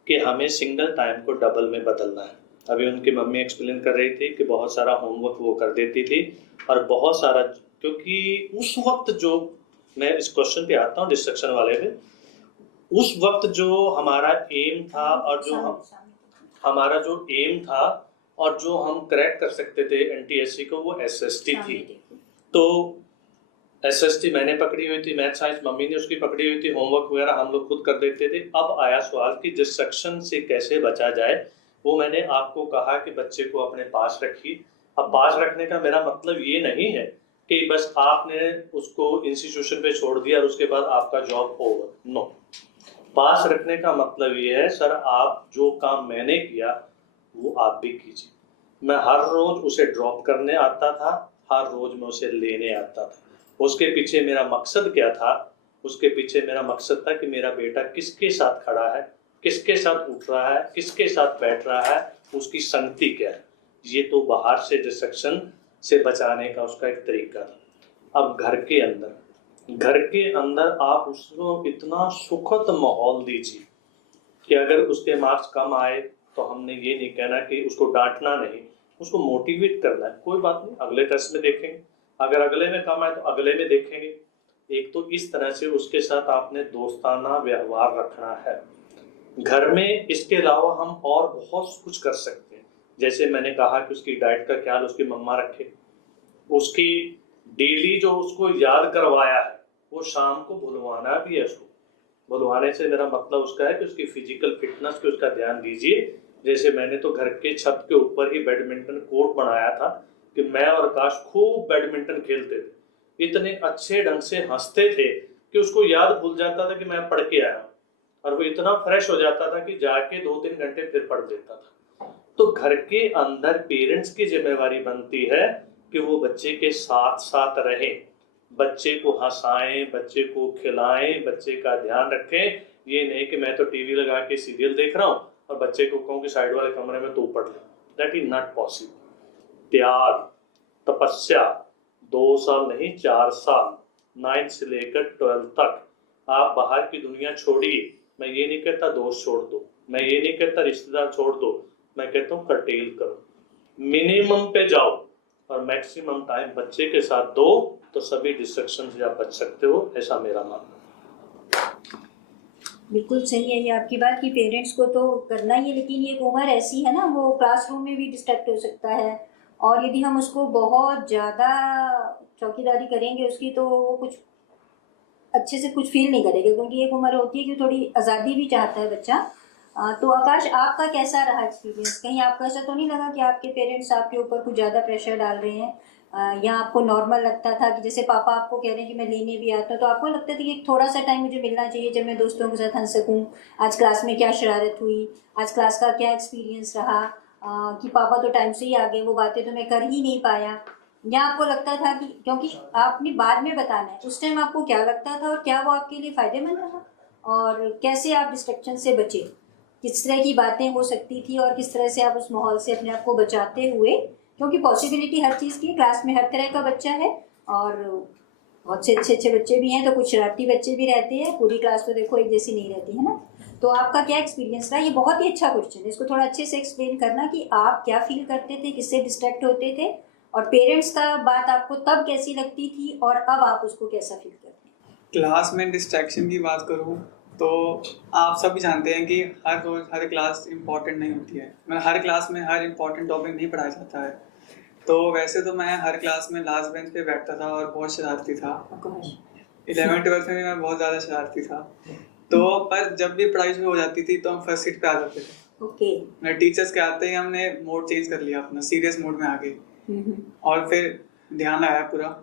कि हमें सिंगल टाइम को डबल में बदलना है। अभी उनकी मम्मी एक्सप्लेन कर रही थी कि बहुत सारा होमवर्क वो कर देती थी, और बहुत सारा, क्योंकि उस वक्त जो, मैं इस क्वेश्चन पे आता हूँ डिस्ट्रक्शन वाले पे, उस वक्त जो हमारा एम था और जो हमारा जो एम था और जो हम क्रैक कर सकते थे NTSC को, वो SST थी। तो SST मैंने पकड़ी हुई थी, मैथ साइंस मम्मी ने उसकी पकड़ी हुई थी, होमवर्क वगैरह हम लोग खुद कर देते थे। अब आया सवाल कि डिस्ट्रक्शन से कैसे बचा जाए, वो मैंने आपको कहा कि बच्चे को अपने पास रखिए। अब पास रखने का मेरा मतलब ये नहीं है कि बस आपने उसको इंस्टीट्यूशन पे छोड़ दिया और उसके बाद आपका जॉब ओवर, नो। पास रखने का मतलब ये है, सर आप जो काम मैंने किया वो आप भी कीजिए। मैं हर रोज उसे ड्रॉप करने आता था, हर रोज मैं उसे लेने आता था। उसके पीछे मेरा मकसद क्या था? उसके पीछे मेरा मकसद था कि मेरा बेटा किसके साथ खड़ा है, किसके साथ उठ रहा है, किसके साथ बैठ रहा है, उसकी संगति क्या है। ये तो बाहर से डिस्ट्रक्शन से बचाने का उसका एक तरीका था। अब घर के अंदर आप उसको इतना सुखद माहौल दीजिए कि अगर उसके मार्क्स कम आए तो हमने ये नहीं कहना कि उसको डांटना नहीं, उसको मोटिवेट करना है। कोई बात नहीं, अगले टेस्ट में देखेंगे, अगर अगले में कम आए तो अगले में देखेंगे। एक तो इस तरह से उसके साथ आपने दोस्ताना व्यवहार रखना है। घर में इसके अलावा हम और बहुत कुछ कर सकते हैं। जैसे मैंने कहा कि उसकी डाइट का ख्याल उसकी मम्मा रखे, उसकी डेली जो उसको याद करवाया है वो शाम को भुलवाना भी है। उसको भुलवाने से मेरा मतलब उसका है कि उसकी फिजिकल फिटनेस पे उसका ध्यान दीजिए। जैसे मैंने तो घर के छत के ऊपर ही बैडमिंटन कोर्ट बनाया था कि मैं और आकाश खूब बैडमिंटन खेलते थे, इतने अच्छे ढंग से हंसते थे कि उसको याद भूल जाता था कि मैं पढ़ के आया, और वो इतना फ्रेश हो जाता था कि जाके 2-3 घंटे फिर पढ़ लेता था। तो घर के अंदर पेरेंट्स की जिम्मेवारी बनती है कि वो बच्चे के साथ साथ रहे, बच्चे को हंसाएं, बच्चे को खिलाएं, बच्चे का ध्यान रखें। ये नहीं कि मैं तो टीवी लगा के सीरियल देख रहा हूँ और बच्चे को कहूँ कि साइड वाले कमरे में तू पढ़ ले। That is not possible. त्याग, तपस्या, 2 साल नहीं 4 साल, 9 से लेकर 12 तक आप बाहर की दुनिया छोड़िए। मैं ये नहीं कहता दोस्त छोड़ दो, मैं ये नहीं कहता रिश्तेदार छोड़ दो, मैं कहता हूँ कर्टेल करो, मिनिमम पे जाओ और मैक्सिमम टाइम बच्चे के साथ दो, तो सभी डिस्ट्रक्शन से आप बच सकते हो, ऐसा मेरा मानना है। बिल्कुल सही है ये आपकी बात कि पेरेंट्स को तो करना ही है, लेकिन ये एक उम्र ऐसी है ना, वो क्लासरूम में भी डिस्ट्रैक्ट हो सकता है, और यदि हम उसको बहुत ज़्यादा चौकीदारी करेंगे उसकी, तो वो कुछ अच्छे से कुछ फील नहीं करेगा, क्योंकि एक उम्र होती है कि थोड़ी आज़ादी भी चाहता है बच्चा। तो आकाश, आपका कैसा रहा एक्सपीरियंस? कहीं आपको ऐसा तो नहीं लगा कि आपके पेरेंट्स आपके ऊपर कुछ ज़्यादा प्रेशर डाल रहे हैं, या आपको नॉर्मल लगता था कि जैसे पापा आपको कह रहे हैं कि मैं लेने भी आता हूँ, तो आपको लगता था कि थोड़ा सा टाइम मुझे मिलना चाहिए जब मैं दोस्तों के साथ हंस सकूँ, आज क्लास में क्या शरारत हुई, आज क्लास का क्या एक्सपीरियंस रहा, कि पापा तो टाइम से ही आ गए, वो बातें तो मैं कर ही नहीं पाया, या आपको लगता था कि क्योंकि आपने बाद में बताना है, उस टाइम आपको क्या लगता था और क्या वो आपके लिए फ़ायदेमंद रहा, और कैसे आप डिस्ट्रैक्शन से बचे, किस तरह की बातें हो सकती थी और किस तरह से आप उस माहौल से अपने आप को बचाते हुए, क्योंकि पॉसिबिलिटी हर चीज़ की, क्लास में हर तरह का बच्चा है और बहुत से अच्छे अच्छे बच्चे भी हैं, तो कुछ शरारती बच्चे भी रहते हैं, पूरी क्लास तो देखो एक जैसी नहीं रहती है ना। तो आपका क्या एक्सपीरियंस रहा? ये बहुत ही अच्छा क्वेश्चन है, इसको थोड़ा अच्छे से एक्सप्लेन करना कि आप क्या फील करते थे, किससे डिस्ट्रैक्ट होते थे, और पेरेंट्स का बात आपको तब कैसी लगती थी और अब आप उसको कैसा फील करते हैं? क्लास में डिस्ट्रैक्शन की बात करूँ तो आप सभी जानते हैं कि हर रोज़ हर क्लास इम्पॉर्टेंट नहीं होती है, मतलब हर क्लास में हर इम्पॉर्टेंट टॉपिक नहीं पढ़ाया जाता है। तो वैसे तो मैं हर क्लास में लास्ट बेंच पे बैठता था और बहुत शरारती था। 11th-12th में भी मैं बहुत ज़्यादा शरारती था। तो पर जब भी पढ़ाई शुरू हो जाती थी तो हम फर्स्ट सीट पे आ जाते थे। ओके। टीचर्स के आते ही हमने मोड चेंज कर लिया, अपना सीरियस मोड में आ गए और फिर ध्यान लगाया पूरा,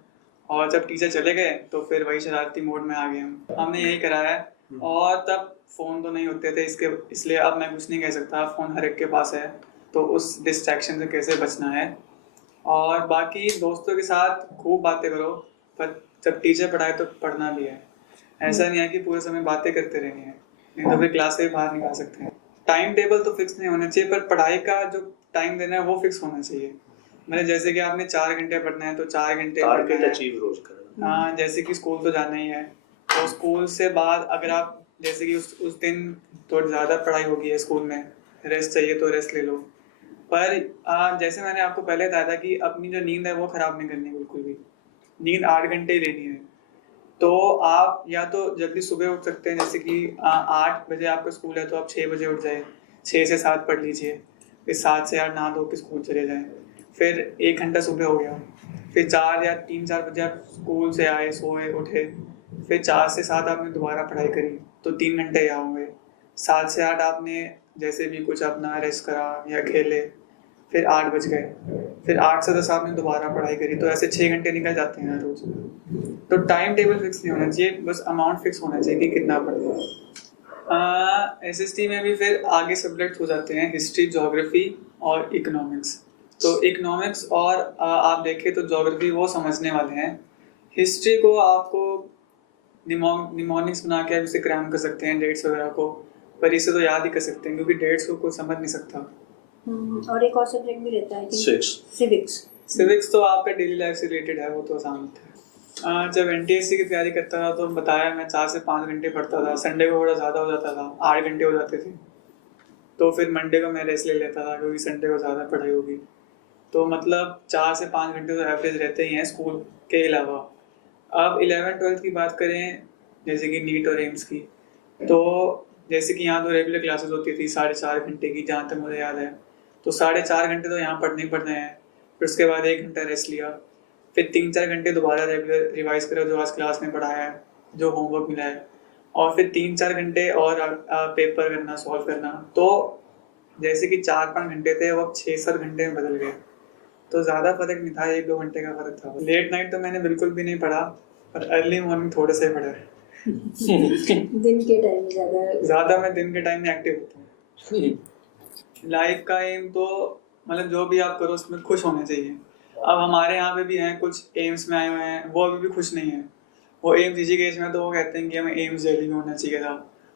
और जब टीचर चले गए तो फिर वही शरारती मोड में आ गए हमने यही कराया है। और तब फ़ोन तो नहीं होते थे इसलिए अब मैं कुछ नहीं कह सकता, फ़ोन हर एक के पास है, तो उस डिस्ट्रैक्शन से कैसे बचना है। और बाकी दोस्तों के साथ खूब बातें करो, पर जब टीचर पढ़ाए तो पढ़ना भी है, ऐसा नहीं है कि पूरे समय बातें करते रहनी है, नहीं तो फिर क्लास से बाहर निकाल सकते हैं। टाइम टेबल तो फिक्स नहीं होना चाहिए, पर पढ़ाई का जो टाइम देना है वो फिक्स होना चाहिए। मतलब जैसे कि आपने 4 घंटे पढ़ना है तो 4 घंटे टारगेट अचीव रोज करना। हाँ, जैसे कि स्कूल तो जाना ही है, तो स्कूल से बाद अगर आप जैसे कि उस दिन थोड़ी ज़्यादा पढ़ाई होगी है स्कूल में, रेस्ट चाहिए तो रेस्ट ले लो। पर जैसे मैंने आपको पहले बताया था कि अपनी जो नींद है वो ख़राब नहीं करनी बिल्कुल भी, नींद 8 घंटे ही लेनी है। तो आप या तो जल्दी सुबह उठ सकते हैं, जैसे कि 8 बजे आपका स्कूल है तो आप 6 बजे उठ जाए, 6 से 7 पढ़ लीजिए, फिर 7 से 8 नहा धो के स्कूल चले जाएँ, फिर 1 घंटा सुबह हो गया, फिर 4 या 3-4 बजे आप स्कूल से आए, सोए, उठे, फिर 4 से 7 आपने दोबारा पढ़ाई करी तो 3 घंटे यहाँ होंगे। 7 से 8 आपने जैसे भी कुछ अपना रेस्ट करा या खेले, फिर 8 बज गए, फिर 8 से 10 आपने दोबारा पढ़ाई करी, तो ऐसे 6 घंटे निकल जाते हैं हर रोज़। तो टाइम टेबल फिक्स नहीं होना चाहिए, बस अमाउंट फिक्स होना चाहिए कि कितना पढ़ना है। SST में भी फिर आगे सब्जेक्ट हो जाते हैं, हिस्ट्री, ज्योग्राफी और इकोनॉमिक्स। तो इकोनॉमिक्स और आप देखें तो ज्योग्राफी वो समझने वाले हैं, हिस्ट्री को आपको निमोनिक्स बना के आप इसे क्रैम कर सकते हैं, डेट्स वगैरह को, पर इसे तो याद ही कर सकते हैं क्योंकि डेट्स को कोई समझ नहीं सकता। और एक और सब्जेक्ट भी रहता है सिविक्स तो आपका डेली लाइफ से रिलेटेड है, वो तो आसान होता है। जब NTSC की तैयारी करता था तो बताया मैं 4 से 5 घंटे पढ़ता था, संडे को थोड़ा ज़्यादा हो जाता था, 8 घंटे हो जाते थे, तो फिर मंडे को मैं रेस्ट ले लेता था क्योंकि संडे को ज़्यादा पढ़ाई होगी। तो मतलब 4 से 5 घंटे तो एवरेज रहते ही हैं स्कूल के अलावा। अब 11th-12th की बात करें, जैसे कि नीट और एम्स की, तो जैसे कि यहाँ तो रेगुलर क्लासेस होती थी 4.5 घंटे की, जहाँ तक मुझे याद है, तो 4.5 घंटे तो यहाँ पढ़ने ही पढ़ने हैं, फिर उसके बाद 1 घंटा रेस्ट लिया, फिर 3-4 घंटे दोबारा रेगुलर रिवाइज करो जो आज क्लास में पढ़ाया है, जो होमवर्क मिला है, और फिर 3-4 घंटे और पेपर करना, सॉल्व करना। तो जैसे कि 4-5 घंटे थे वो अब 6-7 घंटे में बदल गए, तो ज़्यादा फर्क नहीं था, 1-2 घंटे का फर्क था। लेट नाइट तो मैंने बिल्कुल भी नहीं पढ़ा, पर अर्ली मॉर्निंग थोड़े से पढ़ा है। दिन के टाइम में ज़्यादा मैं दिन के टाइम में एक्टिव होता हूँ। लाइफ का एम तो मतलब जो भी आप करो उसमें खुश होने चाहिए। अब हमारे यहाँ पे भी हैं कुछ एम्स में आए हुए हैं, वो अभी भी खुश नहीं है। वो एम्स ऋषिकेश में तो वो कहते हैं कि हमें एम्स दिल्ली में होना चाहिए था।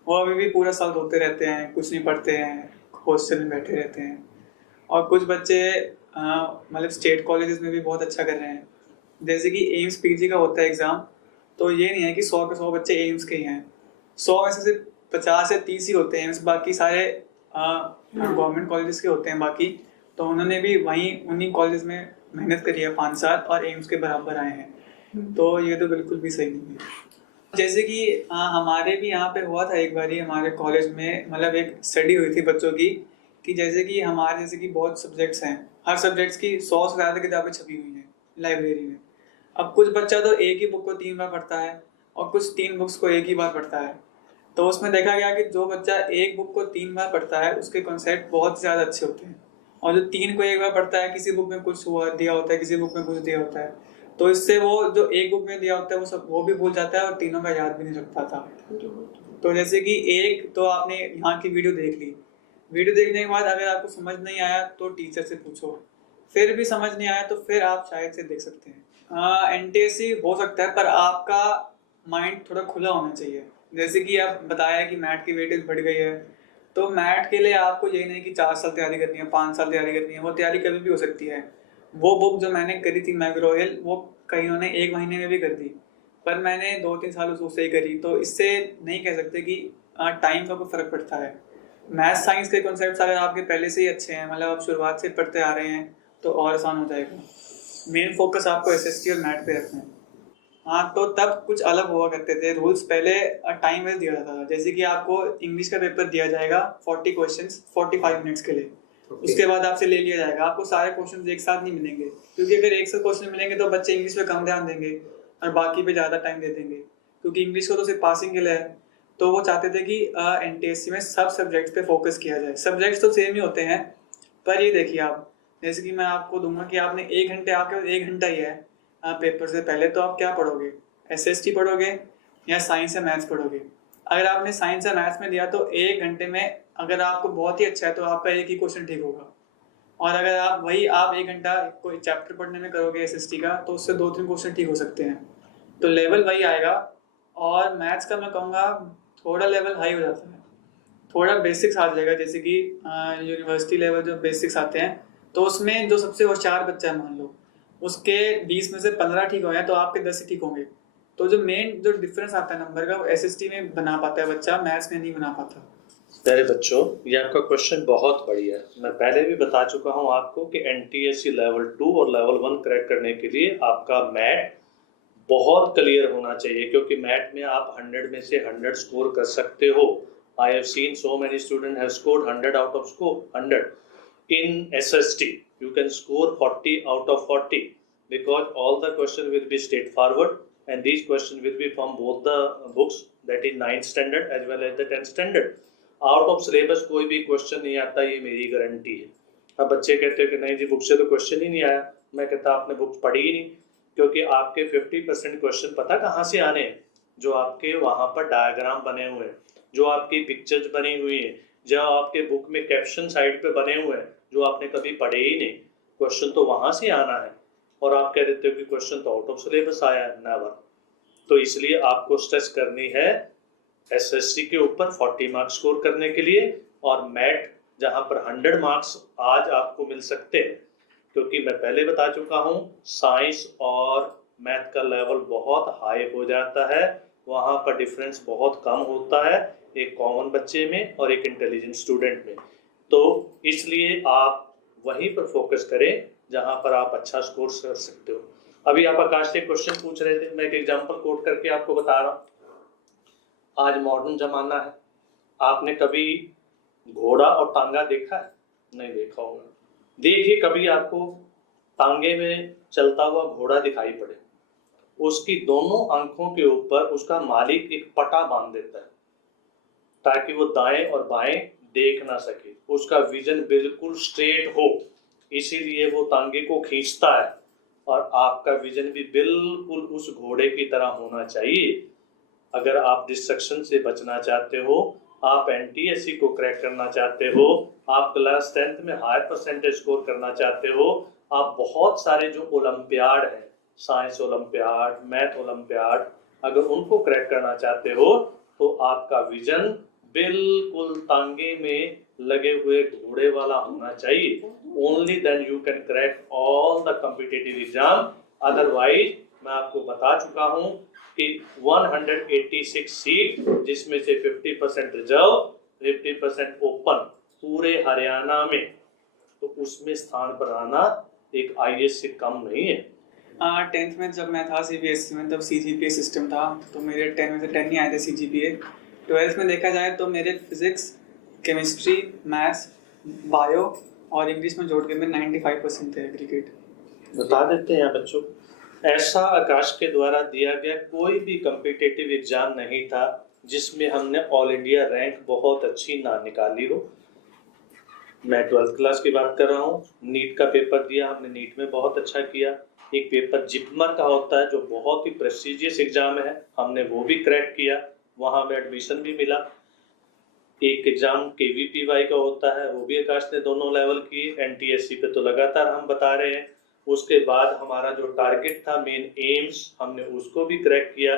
वो अभी भी पूरा साल रोते रहते हैं, कुछ नहीं पढ़ते हैं, हॉस्टल में बैठे रहते हैं। और कुछ बच्चे मतलब स्टेट कॉलेजेस में भी बहुत अच्छा कर रहे हैं। जैसे कि एम्स पीजी का होता है एग्ज़ाम, तो ये नहीं है कि 100 के 100 बच्चे एम्स के ही हैं। 100 में से सिर्फ 50 से 30 ही होते हैं एम्स, बाकी सारे गवर्नमेंट कॉलेजेस के होते हैं बाकी। तो उन्होंने भी वहीं उन्हीं कॉलेज में मेहनत करी है 5 साल और एम्स के बराबर आए हैं। तो ये तो बिल्कुल भी सही नहीं है। जैसे कि हमारे भी यहाँ पे हुआ था एक बारी हमारे कॉलेज में, मतलब एक स्टडी हुई थी बच्चों की कि जैसे कि हमारे जैसे कि बहुत सब्जेक्ट्स हैं, हर सब्जेक्ट्स की 100 से ज़्यादा किताबें छपी हुई हैं लाइब्रेरी में। अब कुछ बच्चा तो एक ही बुक को 3 बार पढ़ता है और कुछ 3 बुक्स को एक ही बार पढ़ता है। तो उसमें देखा गया कि जो बच्चा एक बुक को 3 बार पढ़ता है उसके कॉन्सेप्ट बहुत ज़्यादा अच्छे होते हैं, और जो 3 को एक बार पढ़ता है, किसी बुक में कुछ हुआ दिया होता है, किसी बुक में कुछ दिया होता है, तो इससे वो जो एक बुक में दिया होता है वो भी भूल जाता है और तीनों का याद भी नहीं रख पाता। तो जैसे कि एक तो आपने यहाँ की वीडियो देख ली, वीडियो देखने के बाद अगर आपको समझ नहीं आया तो टीचर से पूछो, फिर भी समझ नहीं आया तो फिर आप शायद से देख सकते हैं। एनटीएससी हो सकता है, पर आपका माइंड थोड़ा खुला होना चाहिए। जैसे कि आप बताया कि मैथ की वेटेज बढ़ गई है, तो मैथ के लिए आपको ये नहीं कि 4 साल तैयारी करनी है, 5 साल तैयारी करनी है, वो तैयारी कभी भी हो सकती है। वो बुक जो मैंने करी थी मैग्रो-हिल, वो कईयों ने 1 महीने में भी कर दी, पर मैंने 2-3 साल उससे ही करी। तो इससे नहीं कह सकते कि टाइम का कोई फ़र्क पड़ता है। मैथ साइंस के कॉन्सेप्ट्स अगर आपके पहले से ही अच्छे हैं, मतलब आप शुरुआत से पढ़ते आ रहे हैं, तो और आसान हो जाएगा। मेन फोकस आपको एसएसटी और मैथ पे रखना है। हाँ, तो तब कुछ अलग हुआ करते थे रूल्स। पहले टाइम वेस्ट दिया जाता था, जैसे कि आपको इंग्लिश का पेपर दिया जाएगा 40 क्वेश्चंस 45 मिनट्स के लिए। उसके बाद आपसे ले लिया जाएगा, आपको सारे क्वेश्चंस एक साथ नहीं मिलेंगे, क्योंकि अगर एक साथ क्वेश्चन मिलेंगे तो बच्चे इंग्लिश पे कम ध्यान देंगे और बाकी पे ज़्यादा टाइम दे देंगे, क्योंकि इंग्लिश को तो सिर्फ पासिंग के लिए है। तो वो चाहते थे कि एनटीएससी में सब सब्जेक्ट्स पे फोकस किया जाए। सब्जेक्ट्स तो सेम ही होते हैं, पर ये देखिए आप, जैसे कि मैं आपको दूंगा कि आपने 1 घंटे, आपके 1 घंटा ही है पेपर से पहले, तो आप क्या पढ़ोगे? एसएसटी पढ़ोगे या साइंस या मैथ्स पढ़ोगे? अगर आपने साइंस या मैथ्स में दिया तो 1 घंटे में अगर आपको बहुत ही अच्छा है तो आपका एक ही क्वेश्चन ठीक होगा, और अगर आप 1 घंटा कोई चैप्टर पढ़ने में करोगे एसएसटी का, तो उससे 2-3 क्वेश्चन ठीक हो सकते हैं। तो लेवल वही आएगा। और मैथ्स का मैं कहूँगा थोड़ा लेवल हाई हो जाता है, थोड़ा बेसिक्स आ जाएगा, जैसे कि यूनिवर्सिटी लेवल जो बेसिक्स आते हैं, तो उसमें जो सबसे होशियार बच्चा है मान लो, उसके 20 में से 15 ठीक हुए हैं तो आपके 10 ही ठीक होंगे। तो जो मेन जो डिफरेंस आता है नंबर का, वो एसएसटी में बना पाता है बच्चा, मैथ्स में नहीं बना पाता। प्यारे बच्चों, ये आपका क्वेश्चन बहुत बढ़िया है। मैं पहले भी बता चुका हूँ आपको कि एनटीएससी लेवल 2 और लेवल 1 क्रैक करने के लिए आपका मैथ बहुत क्लियर होना चाहिए, क्योंकि मैथ में आप 100 में से 100 स्कोर कर सकते हो। I have seen so many students have scored 100 out of 100. In SST, you can score 40 out of 40 because all the questions will be straightforward, and these questions will be from both the books, that is 9th standard as well as the 10th standard. Out of syllabus कोई भी question नहीं आता, ये मेरी guarantee है। अब बच्चे कहते हैं कि नहीं जी, बुक से तो क्वेश्चन ही नहीं आया। मैं कहता आपने बुक पढ़ी ही नहीं, क्योंकि आपके 50% क्वेश्चन पता कहाँ से आने हैं? जो आपके वहाँ पर डायग्राम बने हुए हैं, जो आपकी पिक्चर्स बनी हुई हैं, जो आपके बुक में कैप्शन साइड पे बने हुए हैं, जो आपने कभी पढ़े ही नहीं, क्वेश्चन तो वहाँ से आना है। और आप कह देते हो कि क्वेश्चन तो आउट ऑफ सिलेबस आया है। नेवर। तो इसलिए आपको स्ट्रेस करनी है एसएसटी के ऊपर 40 मार्क्स स्कोर करने के लिए, और मैथ जहाँ पर 100 मार्क्स आज आपको मिल सकते हैं, क्योंकि मैं पहले बता चुका हूँ साइंस और मैथ का लेवल बहुत हाई हो जाता है, वहाँ पर डिफरेंस बहुत कम होता है एक कॉमन बच्चे में और एक इंटेलिजेंट स्टूडेंट में। तो इसलिए आप वहीं पर फोकस करें जहाँ पर आप अच्छा स्कोर कर सकते हो। अभी आप आकाश से क्वेश्चन पूछ रहे थे, मैं एक एग्जाम्पल कोट करके आपको बता रहा हूँ। आज मॉडर्न जमाना है, आपने कभी घोड़ा और तांगा देखा है? नहीं देखा होगा। देखिए कभी आपको तांगे में चलता हुआ घोड़ा दिखाई पड़े, उसकी दोनों आंखों के ऊपर उसका मालिक एक पटा बांध देता है ताकि वो दाएं और बाएं देख ना सके, उसका विजन बिल्कुल स्ट्रेट हो, इसीलिए वो तांगे को खींचता है। और आपका विजन भी बिल्कुल उस घोड़े की तरह होना चाहिए। अगर आप डिस्ट्रक्शन से बचना चाहते हो, आप एनटीएससी को क्रैक करना चाहते हो, आप क्लास 10th में हायर परसेंटेज स्कोर करना चाहते हो, आप बहुत सारे जो ओलंपियाड है, साइंस ओलंपियाड, मैथ ओलंपियाड, अगर उनको क्रैक करना चाहते हो तो आपका विजन बिल्कुल तांगे में लगे हुए घोड़े वाला होना चाहिए। Only then you can crack all the competitive exam. Otherwise मैं आपको बता चुका हूँ कि 186 सीट, जिसमें से 50% रिजर्व, 50% ओपन, पूरे हरियाणा में, तो उसमें स्थान बनाना एक आईएएस से कम नहीं है। 10th में जब मैं था सीबीएसई में, तब सीजीपीए सिस्टम था, तो मेरे 10 में से 10 ही आए थे सीजीपीए। 12th में देखा जाए तो मेरे फिजिक्स, केमिस्ट्री, मैथ्स, बायो और इंग्लिश में जोड़ के मेरे 95% थे एग्रीगेट। बता देते हैं बच्चों, ऐसा आकाश के द्वारा दिया गया कोई भी कॉम्पिटिटिव एग्जाम नहीं था जिसमें हमने ऑल इंडिया रैंक बहुत अच्छी ना निकाली हो। मैं 12th क्लास की बात कर रहा हूँ, नीट का पेपर दिया हमने, नीट में बहुत अच्छा किया। एक पेपर जिपमर का होता है जो बहुत ही प्रेस्टिजियस एग्जाम है, हमने वो भी क्रैक किया, वहाँ में एडमिशन भी मिला। एक एग्जाम केवीपीवाई का होता है, वो भी आकाश ने दोनों लेवल की, एनटीएससी पे तो लगातार हम बता रहे हैं। उसके बाद हमारा जो टारगेट था मेन एम्स, हमने उसको भी क्रैक किया,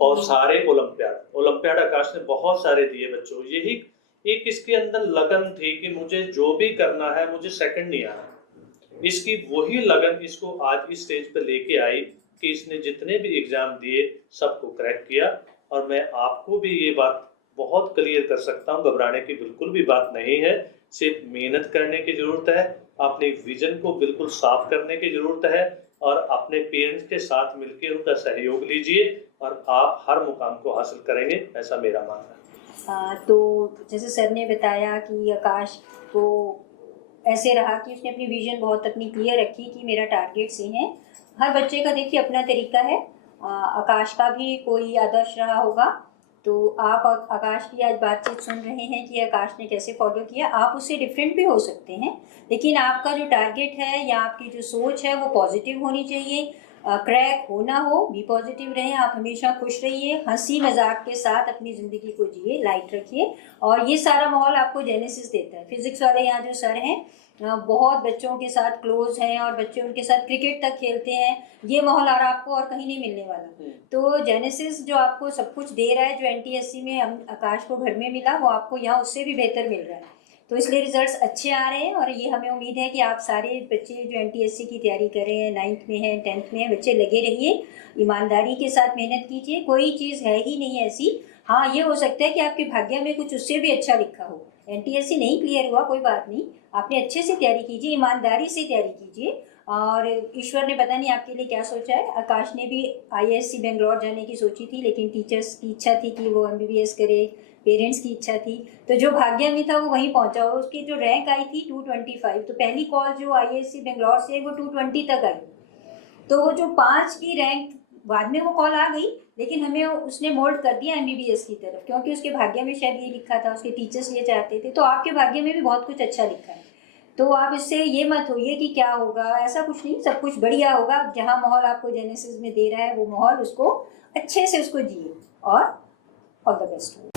और सारे ओलंपियाड आकाश ने बहुत सारे दिए बच्चों। यही एक इसके अंदर लगन थी कि मुझे जो भी करना है, मुझे सेकंड नहीं आना। इसकी वही लगन इसको आज इस स्टेज पे लेके आई कि इसने जितने भी एग्जाम दिए सबको क्रैक किया। और मैं आपको भी ये बात बहुत क्लियर कर सकता हूँ, घबराने की बिल्कुल भी बात नहीं है, सिर्फ मेहनत करने की जरूरत है, अपने विजन को बिल्कुल साफ करने की जरूरत है, और अपने पेरेंट्स के साथ मिलकर उनका सहयोग लीजिए और आप हर मुकाम को हासिल करेंगे, ऐसा मेरा मानना है। तो जैसे सर ने बताया कि आकाश को ऐसे रहा कि उसने अपनी विजन बहुत अपनी क्लियर रखी कि मेरा टारगेट से है। हर बच्चे का देखिए अपना तरीका है, आकाश का भी कोई आदर्श रहा होगा। तो आप आकाश की आज बातचीत सुन रहे हैं कि आकाश ने कैसे फॉलो किया। आप उससे डिफरेंट भी हो सकते हैं, लेकिन आपका जो टारगेट है या आपकी जो सोच है वो पॉजिटिव होनी चाहिए। क्रैक हो ना हो, बी पॉजिटिव रहें, आप हमेशा खुश रहिए, हंसी मजाक के साथ अपनी ज़िंदगी को जिए, लाइट रखिए। और ये सारा माहौल आपको जेनेसिस देता है। फिजिक्स वाले यहाँ जो सर हैं बहुत बच्चों के साथ क्लोज हैं और बच्चे उनके साथ क्रिकेट तक खेलते हैं। ये माहौल और आपको और कहीं नहीं मिलने वाला। तो जेनेसिस जो आपको सब कुछ दे रहा है, जो एनटीएससी में आकाश को घर में मिला, वो आपको यहाँ उससे भी बेहतर मिल रहा है। तो इसलिए रिजल्ट्स अच्छे आ रहे हैं और ये हमें उम्मीद है कि आप सारे बच्चे जो एनटीएससी की तैयारी कर रहे हैं, 9th में हैं, 10th में हैं, बच्चे लगे रहिए, ईमानदारी के साथ मेहनत कीजिए। कोई चीज़ है ही नहीं ऐसी। हाँ, ये हो सकता है कि आपके भाग्य में कुछ उससे भी अच्छा लिखा हो। एनटीएससी नहीं क्लियर हुआ, कोई बात नहीं, आपने अच्छे से तैयारी कीजिए, ईमानदारी से तैयारी कीजिए। और ईश्वर ने पता नहीं आपके लिए क्या सोचा है। आकाश ने भी आईआईएससी बेंगलोर जाने की सोची थी, लेकिन टीचर्स की इच्छा थी कि वो एमबीबीएस करे, पेरेंट्स की इच्छा थी, तो जो भाग्य में था वो वहीं पहुंचा। और उसकी जो रैंक आई थी 225, तो पहली कॉल जो आईआईएससी बेंगलोर से वो 220 तक आई। तो वो जो 5 की रैंक बाद में वो कॉल आ गई, लेकिन हमें उसने मोल्ड कर दिया एमबीबीएस की तरफ, क्योंकि उसके भाग्य में शायद ये लिखा था, उसके टीचर्स ये चाहते थे। तो आपके भाग्य में भी बहुत कुछ अच्छा लिखा है। तो आप इससे ये मत होइए कि क्या होगा, ऐसा कुछ नहीं, सब कुछ बढ़िया होगा। जहाँ माहौल आपको जेनेसिस में दे रहा है वो माहौल उसको अच्छे से उसको जिए, और ऑल द बेस्ट।